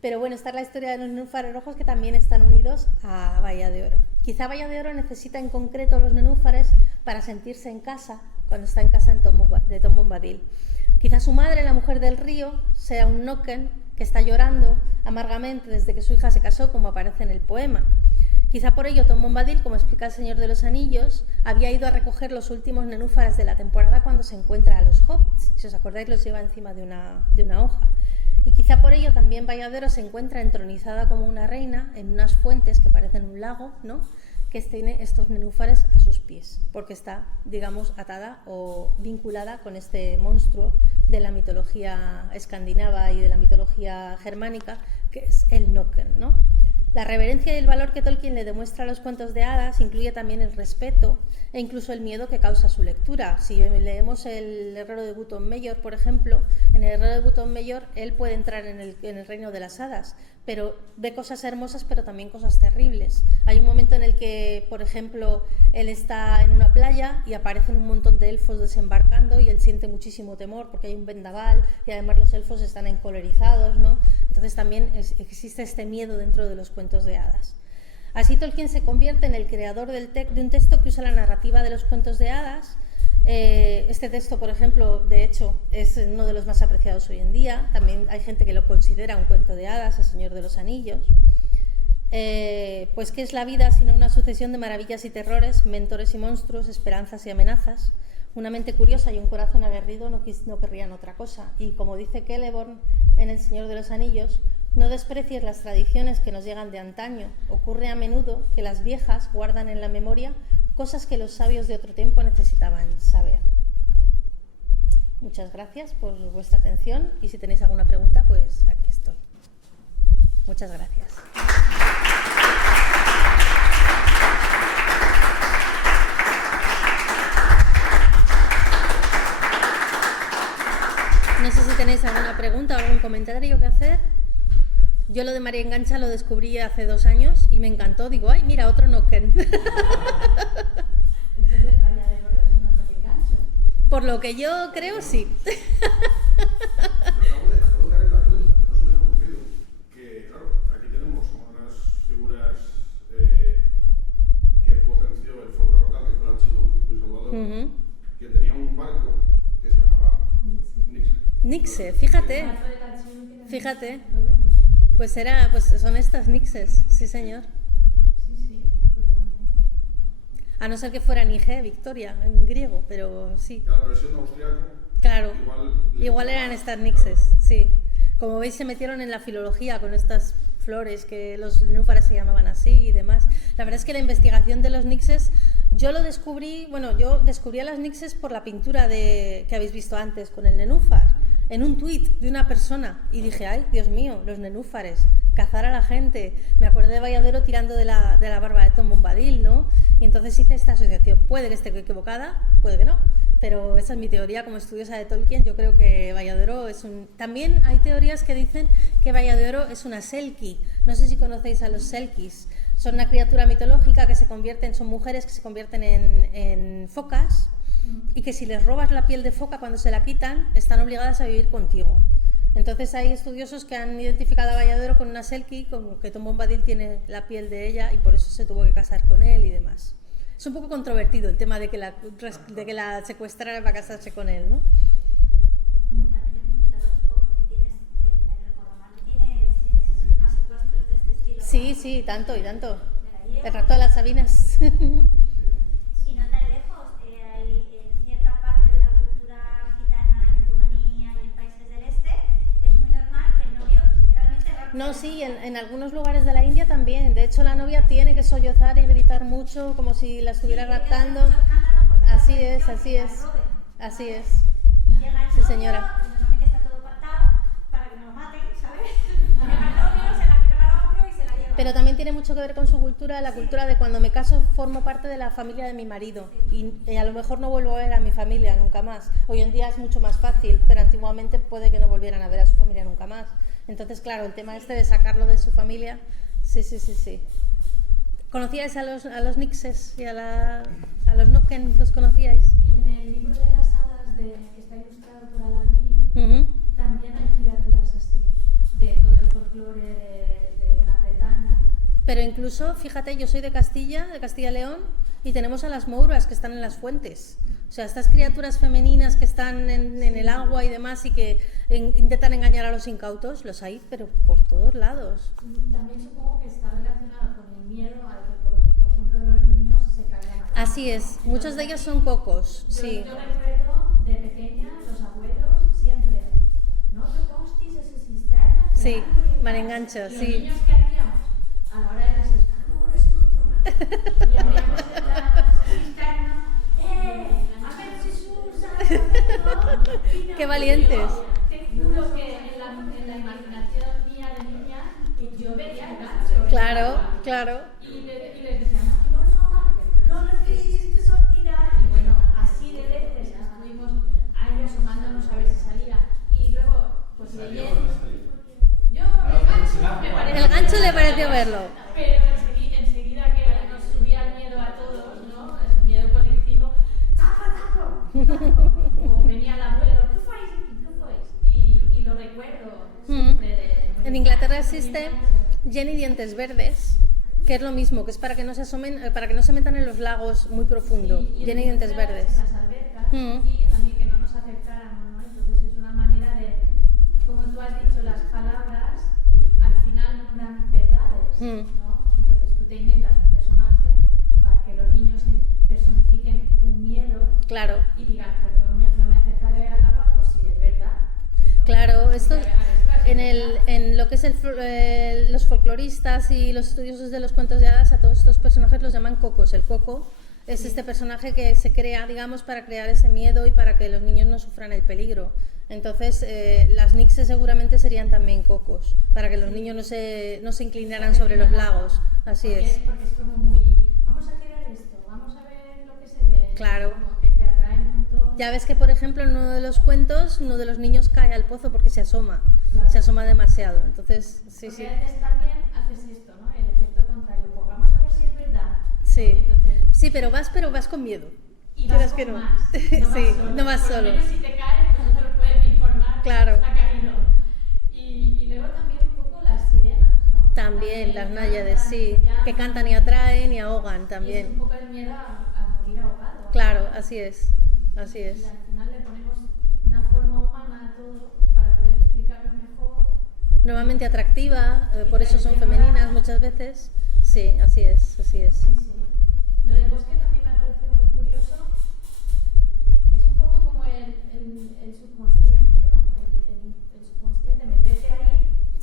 Pero bueno, esta es la historia de los nenúfares rojos que también están unidos a Balla de Oro. Quizá Balla de Oro necesita en concreto los nenúfares para sentirse en casa, cuando está en casa de Tom Bombadil. Quizá su madre, la mujer del río, sea un Nokken que está llorando amargamente desde que su hija se casó, como aparece en el poema. Quizá por ello Tom Bombadil, como explica el Señor de los Anillos, había ido a recoger los últimos nenúfares de la temporada cuando se encuentra a los hobbits. Si os acordáis, los lleva encima de una hoja. Y quizá por ello también Balla de Oro se encuentra entronizada como una reina en unas fuentes que parecen un lago, ¿no?, que tiene estos nenúfares a sus pies, porque está, digamos, atada o vinculada con este monstruo de la mitología escandinava y de la mitología germánica, que es el Nokken, ¿no? La reverencia y el valor que Tolkien le demuestra a los cuentos de hadas incluye también el respeto e incluso el miedo que causa su lectura. Si leemos el Herrero de Button Mayor, por ejemplo, en el Herrero de Button Mayor él puede entrar en el reino de las hadas, pero ve cosas hermosas pero también cosas terribles. Hay un momento en el que, por ejemplo, él está en una playa y aparecen un montón de elfos desembarcando y él siente muchísimo temor porque hay un vendaval y además los elfos están encolerizados, ¿no? Entonces también existe este miedo dentro de los cuentos de hadas. Así Tolkien se convierte en el creador de un texto que usa la narrativa de los cuentos de hadas. Este texto, por ejemplo, de hecho, es uno de los más apreciados hoy en día. También hay gente que lo considera un cuento de hadas, El Señor de los Anillos. Pues ¿qué es la vida sino una sucesión de maravillas y terrores, mentores y monstruos, esperanzas y amenazas? Una mente curiosa y un corazón aguerrido no querrían otra cosa. Y como dice Celeborn en El Señor de los Anillos, no desprecies las tradiciones que nos llegan de antaño. Ocurre a menudo que las viejas guardan en la memoria cosas que los sabios de otro tiempo necesitaban saber. Muchas gracias por vuestra atención y si tenéis alguna pregunta, pues aquí estoy. Muchas gracias. No sé si tenéis alguna pregunta o algún comentario que hacer. Yo lo de María Engancha lo descubrí hace 2 años y me encantó. Digo, ay, mira, otro Nokken. Entonces, Balla de Oro es una María Engancha. Por lo que yo creo, sí. Acabo de caer en la cuenta, no se me había ocurrido, que claro, aquí tenemos unas figuras que potenció el folclore local, que fue el archiduque Luis Salvador, que tenía un barco que se llamaba Nixe, fíjate. Fíjate. Pues son estas Nixes, sí señor. Sí, totalmente. A no ser que fuera Nige, Victoria, en griego, pero sí. Claro, pero siendo austriaco, Claro, igual igual eran estas nixes, sí. Como veis, se metieron en la filología con estas flores que los nenúfares se llamaban así y demás. La verdad es que la investigación de los nixes, yo descubrí a las nixes por la pintura que habéis visto antes con el nenúfar, en un tuit de una persona, y dije, ay, Dios mío, los nenúfares, cazar a la gente. Me acordé de Valladero tirando de la barba de Tom Bombadil, ¿no? Y entonces hice esta asociación. Puede que esté equivocada, puede que no, pero esa es mi teoría como estudiosa de Tolkien. Yo creo que Valladero es un... También hay teorías que dicen que Valladero es una selkie. No sé si conocéis a los selkies. Son una criatura mitológica que son mujeres que se convierten en focas, y que si les robas la piel de foca cuando se la quitan, están obligadas a vivir contigo. Entonces hay estudiosos que han identificado a Valladero con una selkie, como que Tom Bombadil tiene la piel de ella y por eso se tuvo que casar con él y demás. Es un poco controvertido el tema de que la secuestrara para casarse con él, ¿no? También es muy mitológico porque tienes, en el Coromán tienes más secuestros de este estilo. Sí, tanto y tanto. Me la llevo. El rato de las Sabinas. Y no tan lejos, hay en cierta parte de la cultura gitana en Rumanía y en países del este, es muy normal que el novio literalmente rapte. No, sí, en algunos lugares de la India también. De hecho, la novia tiene que sollozar y gritar mucho como si la estuviera raptando. Así es, así es. Así es. Llega el Sí, novio, señora. y normalmente está todo pactado para que no lo maten, ¿sabes? Llega el novio, se la carga al hombro y se la lleva. Pero también tiene mucho que ver con su cultura, la cultura de cuando me caso formo parte de la familia de mi marido y a lo mejor no vuelvo a ver a mi familia nunca más. Hoy en día es mucho más fácil, pero antiguamente puede que no volvieran a ver a su familia nunca más. Entonces, claro, el tema este de sacarlo de su familia, sí. ¿Conocíais a los nixes y a los noken? ¿Los conocíais? Y en el libro de las hadas que está ilustrado por Alan Lee, también hay criaturas así, de todo el folclore de Gran Bretaña. Pero incluso, fíjate, yo soy de Castilla y León, y tenemos a las mouras que están en las fuentes. O sea, estas criaturas femeninas que están en el agua y demás y que intentan engañar a los incautos, los hay, pero por todos lados. También supongo que está relacionado con el miedo al que, por ejemplo, los niños se caigan a la Así es, muchos de ellos son cocos, sí. Yo recuerdo de pequeña, los abuelos siempre, no te costis ese cisterna. Sí, marengancho, ¿Y los sí. niños qué hacíamos? A la hora de la siesta, no, es otro. Y abríamos la cisterna, a ver Jesús, ¡Qué valientes! Te juro que en la imaginación mía de niña, yo veía el gancho. Claro. Y les decía, no recibís que son tirar. Y bueno, así de veces estuvimos ahí asomándonos a ver si salía. Y luego, pues leyendo. El gancho le pareció verlo. Pero enseguida que nos subía el miedo a todos, ¿no? El miedo colectivo. ¡Tapo! O venía el abuelo, ¿qué fuais? Y lo recuerdo siempre. En Inglaterra existe Jenny Dientes Verdes, que es lo mismo, que es para que no se asomen, para que no se metan en los lagos muy profundo. Y Jenny Dientes Verdes. En las albercas, y también que no nos aceptáramos, ¿no? Entonces es una manera de, como tú has dicho, las palabras al final nombran verdades, ¿no? Entonces tú te inventas un personaje para que los niños personifiquen un miedo. Claro. Y digan, pues no me acercaré al agua por si es verdad, ¿no? Claro, esto en lo que es los folcloristas y los estudiosos de los cuentos de hadas, a todos estos personajes los llaman cocos. El coco es este personaje que se crea, digamos, para crear ese miedo y para que los niños no sufran el peligro. Entonces, las nixes seguramente serían también cocos, para que los niños no se inclinaran sobre los lagos. Así es. Porque es como muy, vamos a crear esto, vamos a ver lo que se ve. Claro. Como que te atrae un montón. Ya ves que, por ejemplo, en uno de los cuentos, uno de los niños cae al pozo porque se asoma. Claro. Se asoma demasiado. Entonces, sí. Porque a veces también haces esto, ¿no? El efecto contrario. Pues vamos a ver si es verdad. Sí. Entonces, Sí, pero vas con miedo. y Quieras vas con que no. más. Sí, no vas Por lo solo. menos si te caes, pues otros pueden informar. Claro. Ha caído. Y luego también un poco las sirenas, ¿no? También, las náyades, cantan, sí. llaman, Que cantan y atraen y ahogan y es también. un poco el miedo a morir ahogado. Claro, así es. Así Y es. al final le ponemos una forma humana a todo para poder explicarlo mejor. Nuevamente atractiva, por eso son femeninas muchas veces. Sí, así es, así es. Sí, sí. Lo del bosque también me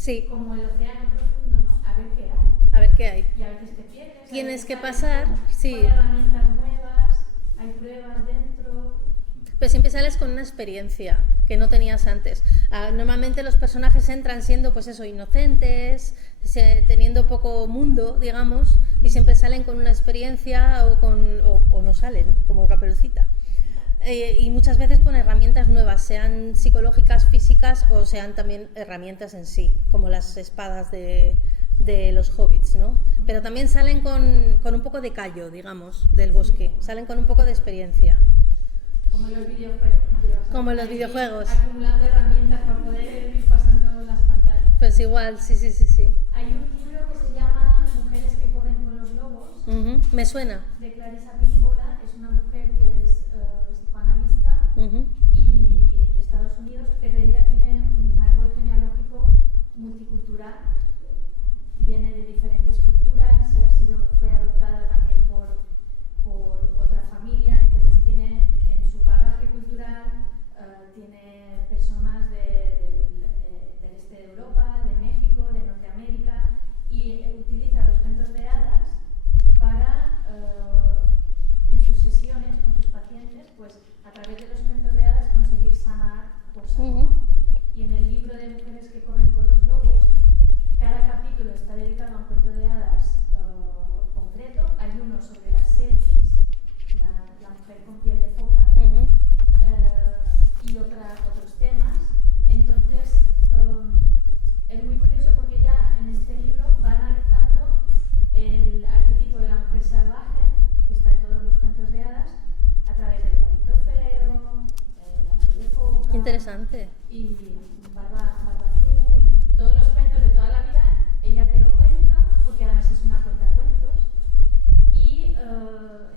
Sí. como el océano profundo, ¿no? A ver qué hay. A ver qué hay. Y a veces te pierdes. Tienes a veces que sales pasar, con sí. herramientas nuevas, hay pruebas dentro. Pero siempre sales con una experiencia que no tenías antes. Normalmente los personajes entran siendo, pues eso, inocentes, teniendo poco mundo, digamos, y siempre salen con una experiencia o no salen, como Caperucita. Y muchas veces con herramientas nuevas, sean psicológicas, físicas o sean también herramientas en sí, como las espadas de los hobbits, ¿no? Pero también salen con un poco de callo, digamos, del bosque, salen con un poco de experiencia. Como en los videojuegos, ¿no? Como en los videojuegos. Acumulando herramientas para poder ir pasando las pantallas. Pues igual, sí. Hay un libro que se llama Mujeres que corren con los lobos, Me suena. de Clarissa Pinkola. Es una mujer que es psicoanalista Ujú. y de Estados Unidos, pero ella tiene un árbol genealógico multicultural. Viene de diferentes culturas y fue adoptada también por otra familia, entonces tiene en su bagaje cultural, tiene personas del este de Europa, de México, de Norteamérica, y utiliza los cuentos de hadas para, en sus sesiones con sus pacientes, pues a través de los cuentos de hadas conseguir sanar cosas, ¿no? Y en el libro de Mujeres que corren con los lobos, cada capítulo está dedicado a un cuento de hadas concreto. Hay uno sobre las selkies, la mujer con piel de foca, y otros temas. Entonces, es muy curioso porque ella en este libro va analizando el arquetipo de la mujer salvaje, que está en todos los cuentos de hadas, a través del patito feo, la piel de foca. Qué interesante. Y barba azul, todos los cuentos de toda la vida, ella te lo cuenta, porque además es una cuentacuentos, y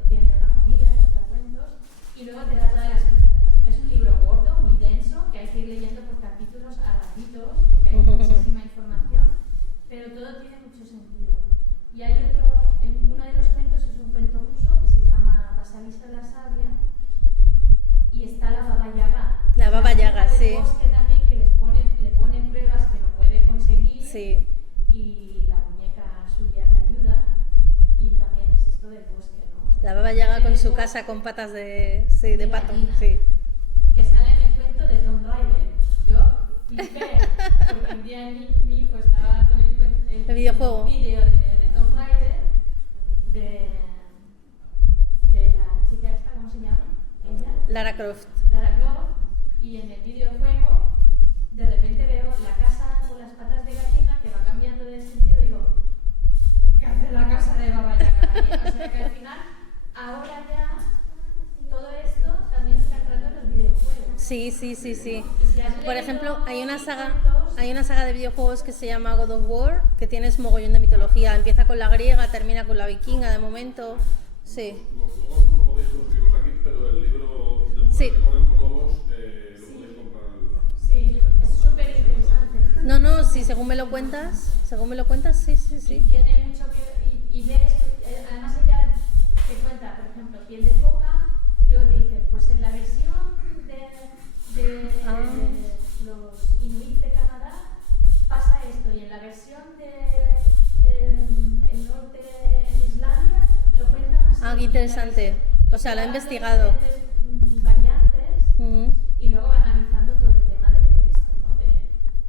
viene de una familia de cuentacuentos, y luego te da toda la explicación. Es un libro gordo, muy denso, que hay que ir leyendo por capítulos a ratitos, porque hay muchísima información, pero todo tiene mucho sentido. Y hay uno de los cuentos es un cuento ruso que se llama Vasalisa la Sabia, y está la Baba Yaga. La Baba Yaga, sí. El bosque también, que le pone pruebas que no puede conseguir, Sí. y la muñeca suya le ayuda, y también es esto del bosque, ¿no? La Baba Yaga con su casa con patas de pato. gallina, Sí. que sale en el cuento de Tom Raider. Yo flipé, porque un día en mi pues estaba con el videojuego. vídeo de Tom Raider, de la chica esta, ¿cómo se llama? Ella. Lara Croft. Lara Croft, y en el videojuego de repente veo la casa con las patas de gallina que va cambiando de sentido, digo, ¿qué hace la casa de Baba Yaga ahí? O sea que al final, ahora ya, todo esto también está entrando en los videojuegos. Sí. Y si has Por leído ejemplo, hay una cuentos, saga de videojuegos que se llama God of War, que tienes mogollón de mitología. Empieza con la griega, termina con la vikinga de momento. Sí. Los juegos no podéis conseguirlos aquí, pero el libro de Mujeres Sí. que corren con lobos lo podéis comprar en el lugar. sí, es súper interesante. No, sí, según me lo cuentas, sí. Y tiene mucho que... Y ves, además ella te cuenta, por ejemplo, piel de foca, luego te dice, pues en la versión de los inuit de Canadá pasa esto, y en la versión el norte en Islandia lo cuentan así. Ah, qué interesante. O sea, lo he investigado. Diferentes variantes, y luego va analizando todo el tema de esto, ¿no?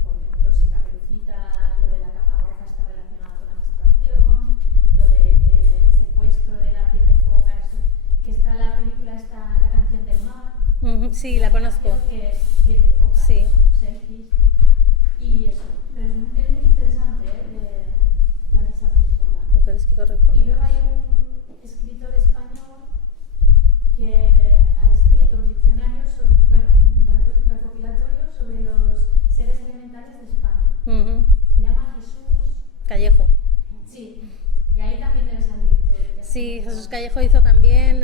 Por ejemplo, si Caperucita, lo de la capa roja está relacionado con la menstruación, lo del secuestro de la piel de foca, esto, que está la película, está la canción del mar. Sí, la conozco. Canción que es piel de foca, Sí. selfies, y eso. Pero es muy interesante, de Clarissa Pinkola. Mujeres que corren con Y luego lobos. hay un escritor español que ha escrito un diccionario un recopilatorio sobre los seres elementales de España. Se llama Jesús Callejo. Sí, y ahí también debe salir todo el tema. Sí, Jesús Callejo hizo también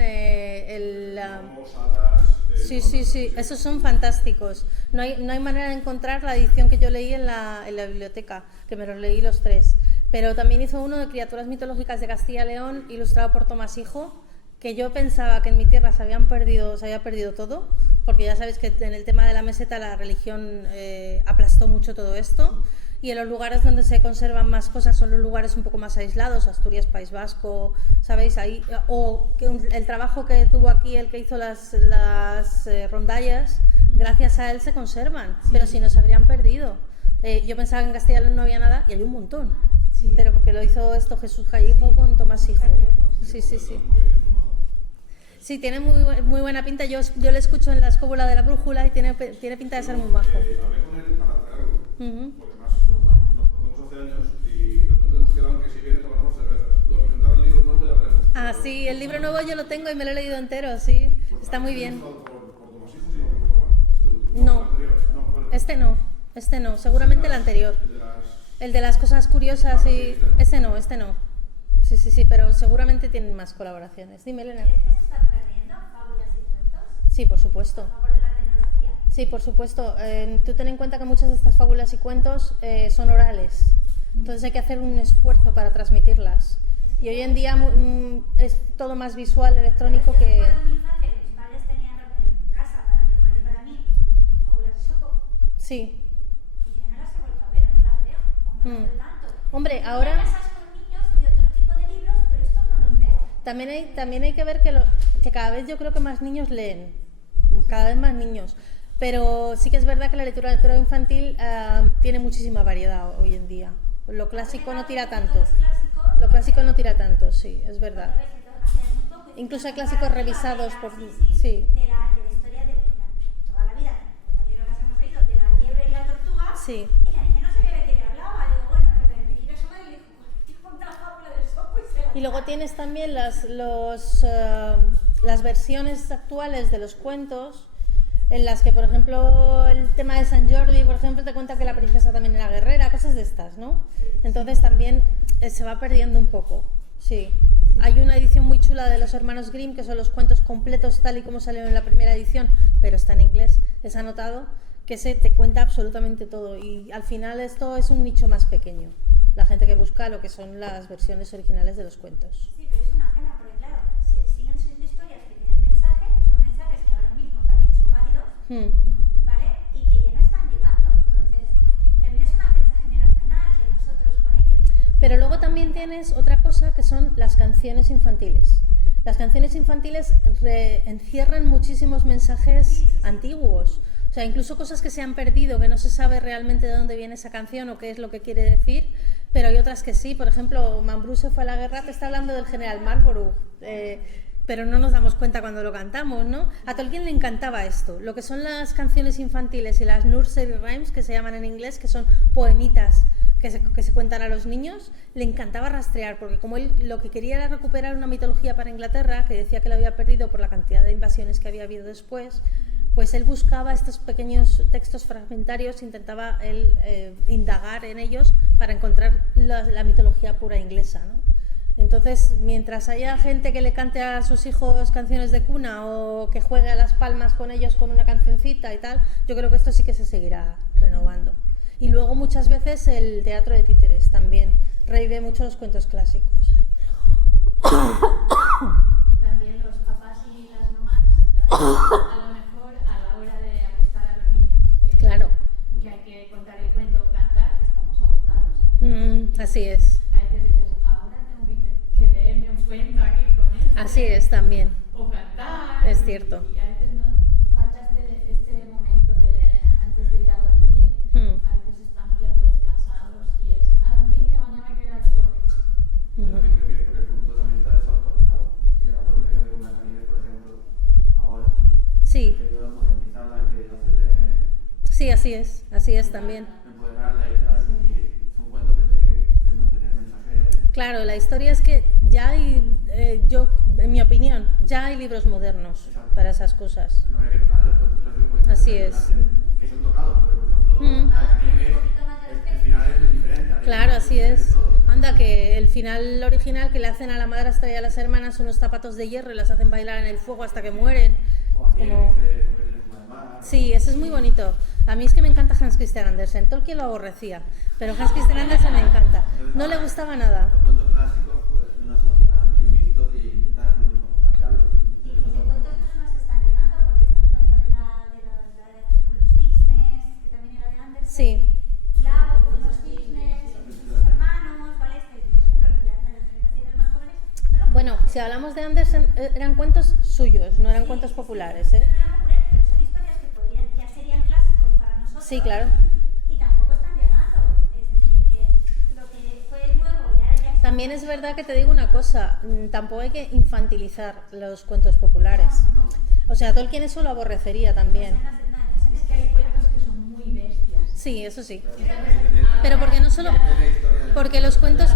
Lobos, hadas, Sí, esos son fantásticos. No hay manera de encontrar la edición que yo leí en la biblioteca, que me los leí los tres. Pero también hizo uno de criaturas mitológicas de Castilla y León, ilustrado por Tomás Hijo, que yo pensaba que en mi tierra se había perdido todo, porque ya sabéis que en el tema de la meseta la religión aplastó mucho todo esto. Y en los lugares donde se conservan más cosas son los lugares un poco más aislados, Asturias, País Vasco, ¿sabéis? Ahí, o que el trabajo que tuvo aquí, el que hizo las rondallas, gracias a él se conservan, pero si no se habrían perdido. Yo pensaba que en Castilla y León no había nada y hay un montón, Sí. pero porque lo hizo esto Jesús Callejo con Tomás Hijo. Sí, sí, sí. Sí, tiene muy buena pinta. Yo le escucho en la escóbula de la brújula y tiene pinta de ser muy majo. Hablé con él para traerlo, Ujú. porque más nos conocemos hace años y de repente hemos quedado en que si viene tomarnos cervezas. Lo de presentar el libro nuevo ya veremos. Ah, sí, el libro nuevo yo lo tengo y me lo he leído entero, sí. Pues Está muy bien. Por Tomás Hijo, si no recuerdo mal. Este último. No. El anterior. No, ¿cuál? Este no, seguramente el anterior. El de las... El de las cosas curiosas y... Este no. Sí, pero seguramente tienen más colaboraciones. Dime, Elena. ¿Crees que se están perdiendo fábulas y cuentos Sí, por supuesto. a favor de la tecnología? Sí, por supuesto. Tú ten en cuenta que muchas de estas fábulas y cuentos son orales. Entonces hay que hacer un esfuerzo para transmitirlas. Y hoy en día es todo más visual, electrónico Yo que... recuerdo en mi infancia que mis padres tenían en casa, para mi hermano y para mí, fábulas de Sopo. Sí. Y yo no las he vuelto a ver, o no las veo, o no las veo tanto. Hombre, Voy a ahora... casas con niños de otro tipo de libros, pero estos no los veo. También hay que ver que cada vez yo creo que más niños leen, cada vez más niños, pero sí que es verdad que la literatura infantil tiene muchísima variedad hoy en día. Lo clásico no tira tanto. Los clásicos, Lo clásico no tira tanto, sí, es verdad. otra vez, entonces, hace muy poco, Incluso hay hicimos clásicos una narrativa revisados de la- por... sí, Sí, de la historia de toda la vida, la mayoría las hemos leído, de la liebre y la tortuga. sí. Y la niña no sabía de qué le hablaba. Digo, bueno, le dije a su madre y le dijo, yo ponte la fábula del Sopo y se la... Y luego tienes también las versiones actuales de los cuentos, en las que, por ejemplo, el tema de San Jordi, por ejemplo, te cuenta que la princesa también era guerrera, cosas de estas, ¿no? Entonces también se va perdiendo un poco, sí. Hay una edición muy chula de los hermanos Grimm, que son los cuentos completos tal y como salieron en la primera edición, pero está en inglés, es anotado, que se te cuenta absolutamente todo. Y al final esto es un nicho más pequeño, la gente que busca lo que son las versiones originales de los cuentos. Sí, pero es una pena porque, claro, siguen siendo historias que tienen mensaje, son mensajes que ahora mismo también son válidos, ¿vale? Y que ya no están llegando. Entonces, también es una brecha generacional de nosotros con ellos. Pero luego también tienes otra cosa que son las canciones infantiles. Las canciones infantiles encierran muchísimos mensajes antiguos. O sea, incluso cosas que se han perdido, que no se sabe realmente de dónde viene esa canción o qué es lo que quiere decir, pero hay otras que sí. Por ejemplo, Mambrú se fue a la guerra, te está hablando del general Marlborough, pero no nos damos cuenta cuando lo cantamos, ¿no? A Tolkien le encantaba esto, lo que son las canciones infantiles y las nursery rhymes, que se llaman en inglés, que son poemitas que se cuentan a los niños, le encantaba rastrear, porque como él lo que quería era recuperar una mitología para Inglaterra, que decía que la había perdido por la cantidad de invasiones que había habido después, pues él buscaba estos pequeños textos fragmentarios, intentaba él indagar en ellos para encontrar la mitología pura inglesa, ¿no? Entonces, mientras haya gente que le cante a sus hijos canciones de cuna o que juegue a las palmas con ellos con una cancioncita y tal, yo creo que esto sí que se seguirá renovando. Y luego muchas veces el teatro de títeres también revive mucho los cuentos clásicos. Y también los papás y las mamás, a lo mejor a la hora de acostar a los niños, que, Claro. que hay que contar el cuento o cantar, estamos agotados. Así es, A veces dices, ahora tengo que leerme un cuento aquí con esto. así es también. O cantar. Es cierto. Y a veces no falta este momento de antes de ir a dormir. A veces estamos ya todos cansados y es a dormir que mañana hay que ir al cole. También creo que es porque el punto también está desactualizado. Y ahora por ejemplo con Blancanieves, por ejemplo, ahora Sí, han querido modernizarla, han querido hacerle sí, así es también. empoderarla y tal, y son cuentos que deben mantener el mensaje. Claro, la historia es que ya hay, en mi opinión, ya hay libros modernos para esas cosas. No hay que tocar los cuentos clásicos, pues, Así es. que son tocados, pero por ejemplo, Blancanieves, el final es muy diferente. Claro, así es. Todo. Anda, que el final original que le hacen a la madrastra y a las hermanas unos zapatos de hierro y las hacen bailar en el fuego hasta que mueren. O a Nieve, Como... que se convierte en espuma de mar. Sí, eso es muy bonito. A mí es que me encanta Hans Christian Andersen. Tolkien lo aborrecía, pero Hans Christian Andersen me encanta. No le gustaba nada. Los cuentos clásicos pues, no son tan bien vistos y intentan cambiarlos. Y de cuentos no nos están llegando porque está el cuento de los cisnes, que también era de Andersen. Sí. Lago, con unos cisnes. hablamos de Andersen, eran cuentos suyos, no eran cuentos populares, ¿eh? No eran populares, pero son historias que ya serían clásicos para nosotros. Sí, claro. Y tampoco están llegando. Es decir, que lo que fue nuevo y ahora ya está. También es verdad que te digo una cosa, tampoco hay que infantilizar los cuentos populares. O sea, Tolkien eso lo aborrecería también. Es que hay cuentos que son muy bestias. Sí, eso sí. Entonces, Pero porque no solo... Porque los cuentos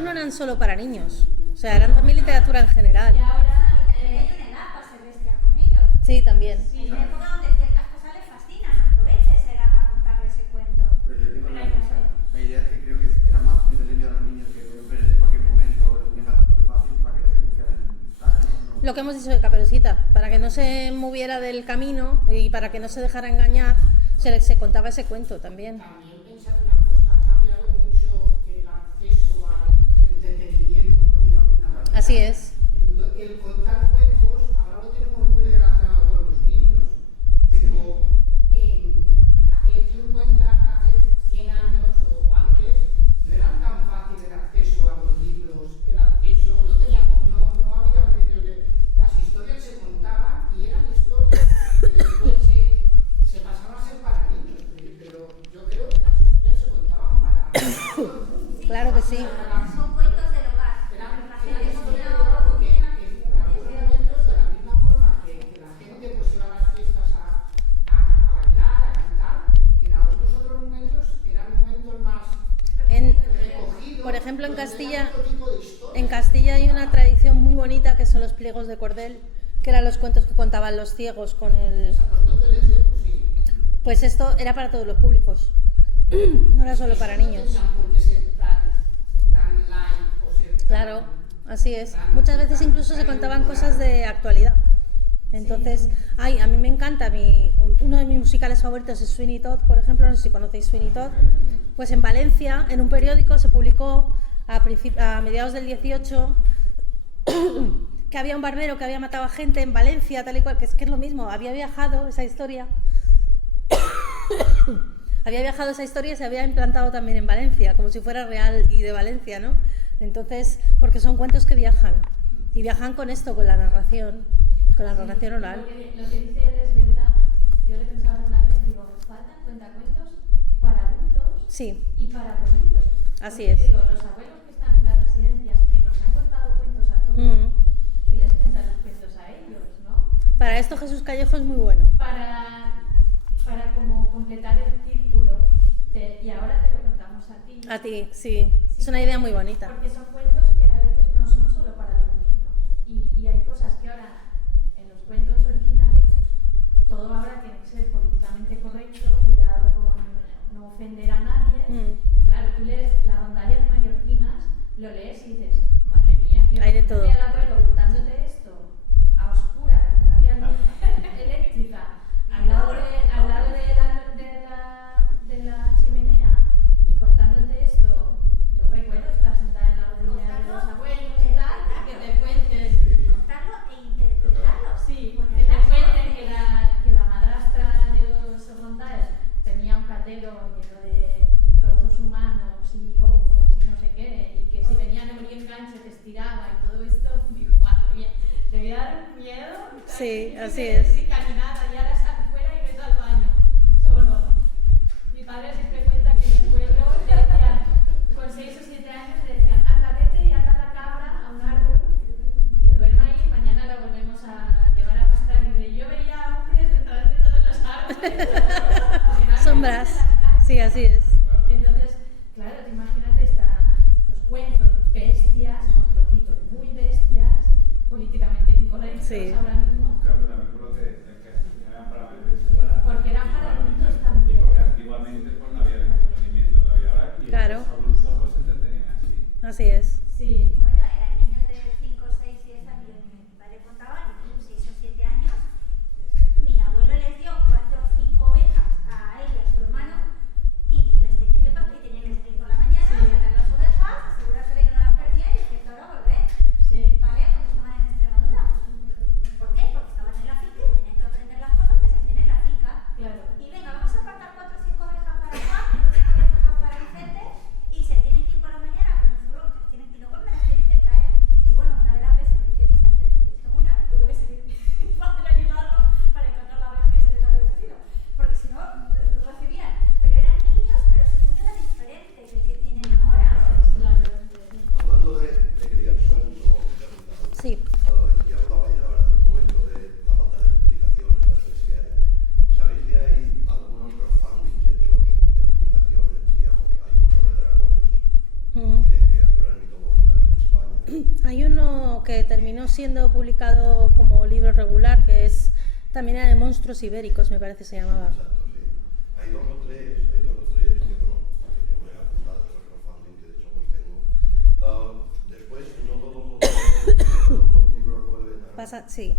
no eran solo para niños. O sea, eran también literatura en general. Y ahora, Hay una edad para ser bestias con ellos. Sí, también. Hay una época donde ciertas cosas les fascinan. Aproveche esa edad para contarle ese cuento. Pero yo tengo la idea es que creo que era más entretenido a los niños que pueden ver en cualquier momento o les ponen muy fácil para que se confiaran en el tal, ¿no? Lo que hemos dicho de Caperucita, para que no se moviera del camino y para que no se dejara engañar, se contaba ese cuento también. También pensar una cosa, ha cambiado mucho el acceso al entretenimiento, por decirlo de alguna manera. Así es. El contar cuentos, ahora lo tenemos muy relacionado con los niños, pero hace 50, hace 100 años o antes, no era tan fácil el acceso a los libros, el acceso, no había medios de... Las historias se contaban y eran historias que después se pasaban a ser para niños, pero yo creo que las historias se contaban para todo el mundo. Claro que sí. Son cuentos del hogar. Eran La gente historias cocina de hogar porque cocina, en algunos momentos, de la misma forma que la gente pues iba a las fiestas a bailar, a cantar, en algunos otros momentos eran momentos más recogidos. Por ejemplo, donde era otro tipo de historia. En Castilla hay una tradición muy bonita que son los pliegos de cordel, que eran los cuentos que contaban los ciegos con el... Los cuentos de ciegos, sí. Pues esto era para todos los públicos, no era solo para niños. No tenían por qué ser tan light o ser tan- Claro, así es. Muchas veces incluso se contaban cosas de actualidad. Entonces, a mí me encanta, uno de mis musicales favoritos es Sweeney Todd, por ejemplo, no sé si conocéis Sweeney Todd. Pues en Valencia, en un periódico, se publicó a mediados del 18 que había un barbero que había matado a gente en Valencia, tal y cual, que es lo mismo, había viajado esa historia. Había viajado esa historia y se había implantado también en Valencia, como si fuera real y de Valencia, ¿no? Entonces, porque son cuentos que viajan, y viajan con esto, con la narración oral. Lo que dice él es verdad. Yo le pensaba alguna vez, digo, faltan cuentacuentos para adultos Sí, y para abuelitos. Así Porque es. Digo, los abuelos que están en las residencias, que nos han contado cuentos a todos, ¿qué les cuentan los cuentos a ellos, no? Para esto Jesús Callejo es muy bueno. Para como completar el círculo y ahora te lo contamos a ti. A ti, sí. Es una idea muy bonita. Porque son cuentos que a veces no son solo para los niños. Y hay cosas que ahora, en los cuentos originales, todo ahora tiene que ser políticamente correcto, cuidado con no ofender a nadie. Claro, tú lees Las rondallas mallorquinas, lo lees y dices, madre mía, tío, Hay de todo. el abuelo contándote esto a oscuras, porque no había luz eléctrica, al lado de la chimenea y contándote esto. Yo recuerdo estar sentada en la rodilla de los abuelos y tal, y que te cuenten. contarlo e interpretarlo. Sí, Bueno, que te las- cuenten que la madrastra de los rondales tenía un catero lleno de trozos humanos y ojos y no sé qué, y que si venían en un enganche te estiraba y todo esto, digo, madre mía, te voy a dar un miedo. Sí, así Ni es. casi nada, y ahora sal fuera y vete al baño, solo. Mi padre siempre cuenta que en el pueblo le decían, con 6 o 7 años le decían, anda, vete y ata la cabra a un árbol, que duerma ahí y mañana la volvemos a llevar a pastar. Y de yo veía hombres detrás de todos los árboles. Porque no había Sombras. luz en las casas. Sí, así es. Entonces, claro, tú imagínate estos cuentos bestias, con trocitos muy bestias, políticamente incorrectos Sí. ahora mismo, Claro, también por lo que eran para bebés, para... porque eran para adultos Y también. porque antiguamente pues no había el entretenimiento que había ahora y Claro. los adultos pues se entretenían así. Así es. Sí. Bueno, eran niños de 5, 6, 10 años. Mi padre contaba que con 6 o 7 años mi abuelo les dio 4 o 5 ovejas a él y a su hermano y las tenían que salir por la mañana, Sí. sacar las ovejas, asegurarse de que no las perdían y que ahora volver. Sí. ¿Vale? Cuando estaban en Extremadura. ¿Por qué? terminó siendo publicado como libro regular, que es también era de Monstruos Ibéricos, me parece se llamaba. Exacto, sí. Hay dos o tres que, bueno, yo me he apuntado a los crowdfunding que de hecho los tengo. Después, no todos los libros vuelven a... Pasa, sí.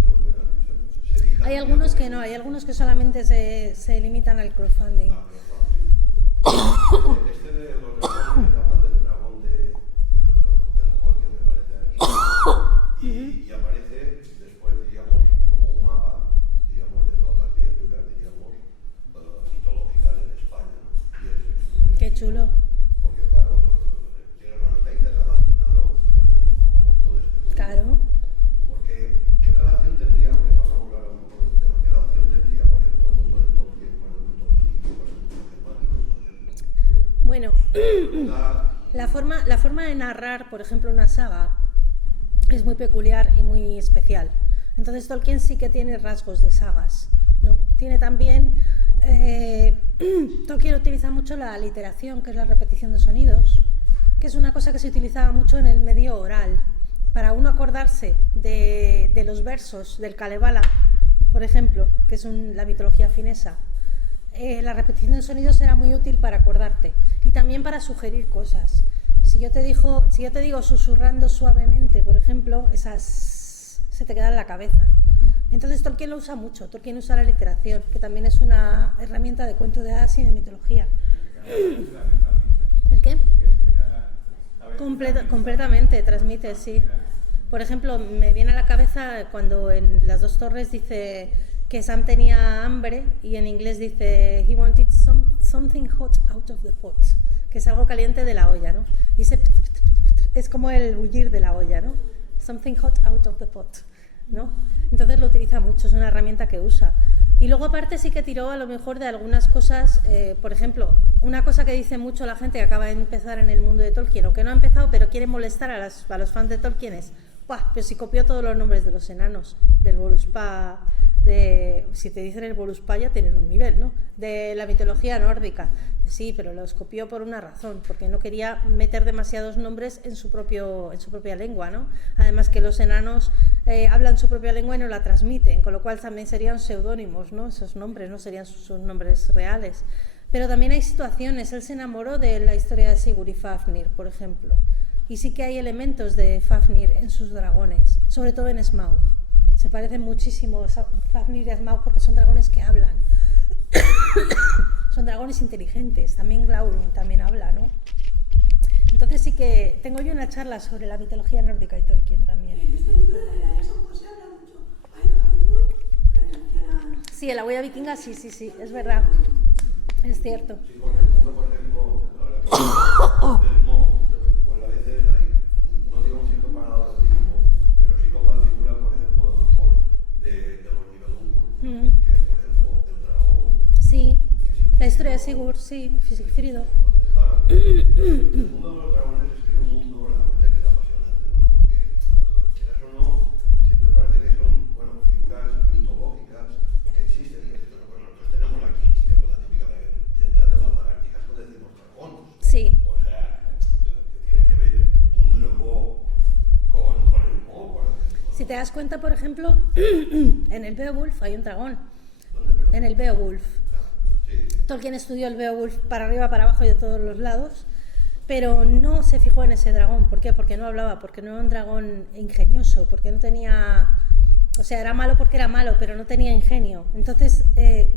Se vuelven a... Se editan Hay algunos que no, hay algunos que solamente se limitan al crowdfunding. a crowdfunding. Este de los dragones habla del dragón de Nagoya, me parece aquí. Y aparece después, digamos, como un mapa, digamos, de todas las criaturas, digamos, mitológicas en España, ¿no? Y es curioso. Qué chulo. Porque, claro, no está interrelacionado, digamos, un poco con todo este mundo. Claro. Porque, ¿qué relación tendría, aunque hablamos ahora un poco del tema, qué relación tendría, por ejemplo, el mundo de Tolkien con el mundo vikingo, con el mundo germánico? Bueno, la forma de narrar, por ejemplo, una saga es muy peculiar y muy especial. Entonces Tolkien sí que tiene rasgos de sagas, ¿no? Tiene también... Tolkien utiliza mucho la aliteración, que es la repetición de sonidos, que es una cosa que se utilizaba mucho en el medio oral. Para uno acordarse de los versos del Kalevala, por ejemplo, que es la mitología finesa, la repetición de sonidos era muy útil para acordarte y también para sugerir cosas. Si yo te digo susurrando suavemente, por ejemplo, esas se te queda en la cabeza. Entonces Tolkien lo usa mucho. Tolkien usa la literación, que también es una herramienta de cuento de hadas y de mitología. ¿El qué? Completamente, transmite, sí. Por ejemplo, me viene a la cabeza cuando en Las Dos Torres dice que Sam tenía hambre y en inglés dice he wanted something hot out of the pot, que es algo caliente de la olla, ¿no? Y ese es como el bullir de la olla, ¿no? Something hot out of the pot, ¿no? Entonces lo utiliza mucho, es una herramienta que usa. Y luego aparte sí que tiró a lo mejor de algunas cosas, por ejemplo, una cosa que dice mucho la gente que acaba de empezar en el mundo de Tolkien o que no ha empezado pero quiere molestar a los fans de Tolkien es, ¡buah! Pero si copió todos los nombres de los enanos, del Voluspa, si te dicen el Voluspa ya tienes un nivel, ¿no? De la mitología nórdica. Sí, pero los copió por una razón, porque no quería meter demasiados nombres en su propia lengua, ¿no? Además que los enanos hablan su propia lengua y no la transmiten, con lo cual también serían seudónimos, ¿no? Esos nombres no serían sus nombres reales. Pero también hay situaciones, él se enamoró de la historia de Sigurd y Fafnir, por ejemplo, y sí que hay elementos de Fafnir en sus dragones, sobre todo en Smaug. Se parecen muchísimo Fafnir y Smaug porque son dragones que hablan. Son dragones inteligentes, también Glaurung también habla, ¿no? Entonces sí que tengo yo una charla sobre la mitología nórdica y Tolkien también. En este libro de la era de San José habla mucho. Hay un capítulo que menciona... Sí, en la huella vikinga sí, es verdad. Es cierto. Sí, por ejemplo, ahora que pues a veces hay, no digo un cierto paralelismo, pero sí con la figura, por ejemplo, a lo mejor de los Nibelungos, que hay, por ejemplo, el dragón. Sí, la historia de Sigurd, sí, Sigfrido. Entonces, claro, el mundo de los dragones es que es un mundo realmente que es apasionante, ¿no? Porque, quieras o no, siempre parece que son, bueno, figuras mitológicas que existen y que nosotros tenemos aquí, siempre la típica leyenda de las lagartijas que decimos dragón. Sí. O sea, que tiene que ver un dragón con el moho, por ejemplo. Si te das cuenta, por ejemplo, en el Beowulf hay un dragón. ¿Dónde, perdón? En el Beowulf. Sí. Tolkien estudió el Beowulf para arriba, para abajo y de todos los lados, pero no se fijó en ese dragón. ¿Por qué? Porque no hablaba, porque no era un dragón ingenioso, porque no tenía... O sea, era malo porque era malo, pero no tenía ingenio. Entonces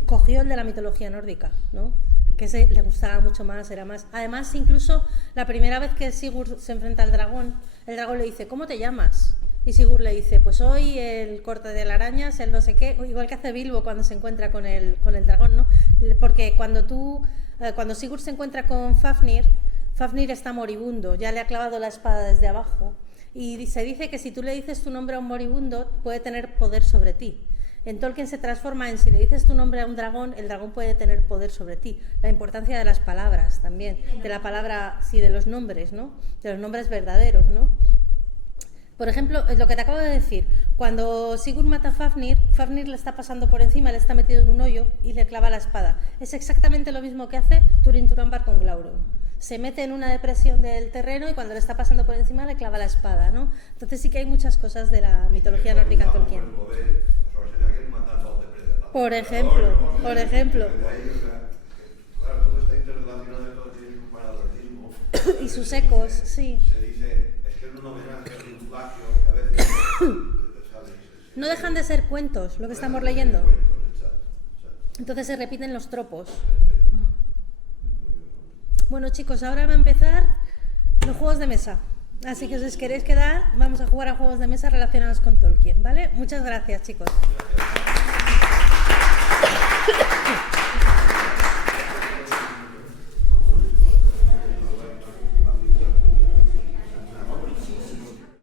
cogió el de la mitología nórdica, ¿no? Que ese le gustaba mucho más, era más... Además, incluso la primera vez que Sigurd se enfrenta al dragón, el dragón le dice, ¿cómo te llamas? Y Sigurd le dice, pues hoy el corte de la araña, el no sé qué, igual que hace Bilbo cuando se encuentra con el dragón, ¿no? Porque cuando Sigurd se encuentra con Fafnir, Fafnir está moribundo, ya le ha clavado la espada desde abajo, y se dice que si tú le dices tu nombre a un moribundo, puede tener poder sobre ti. En Tolkien se transforma en si le dices tu nombre a un dragón, el dragón puede tener poder sobre ti. La importancia de las palabras también, de la palabra, sí, de los nombres, ¿no? De los nombres verdaderos, ¿no? Por ejemplo, lo que te acabo de decir, cuando Sigurd mata a Fafnir, Fafnir le está pasando por encima, le está metido en un hoyo y le clava la espada. Es exactamente lo mismo que hace Turin Turambar con Glaurung. se mete en una depresión del terreno y cuando le está pasando por encima le clava la espada, ¿no? Entonces sí que hay muchas cosas de la mitología nórdica en Tolkien. Por ejemplo, por ejemplo. Claro, todo está interrelacionado, todo tiene un paralelismo. Y sus ecos, sí. Se dice, es que es un homenaje, es un plagio, que a veces, ¿sabes? No dejan de ser cuentos lo que estamos leyendo. Entonces se repiten los tropos. Bueno, chicos, ahora va a empezar los juegos de mesa. Así que si os queréis quedar, vamos a jugar a juegos de mesa relacionados con Tolkien, ¿vale? Muchas gracias, chicos.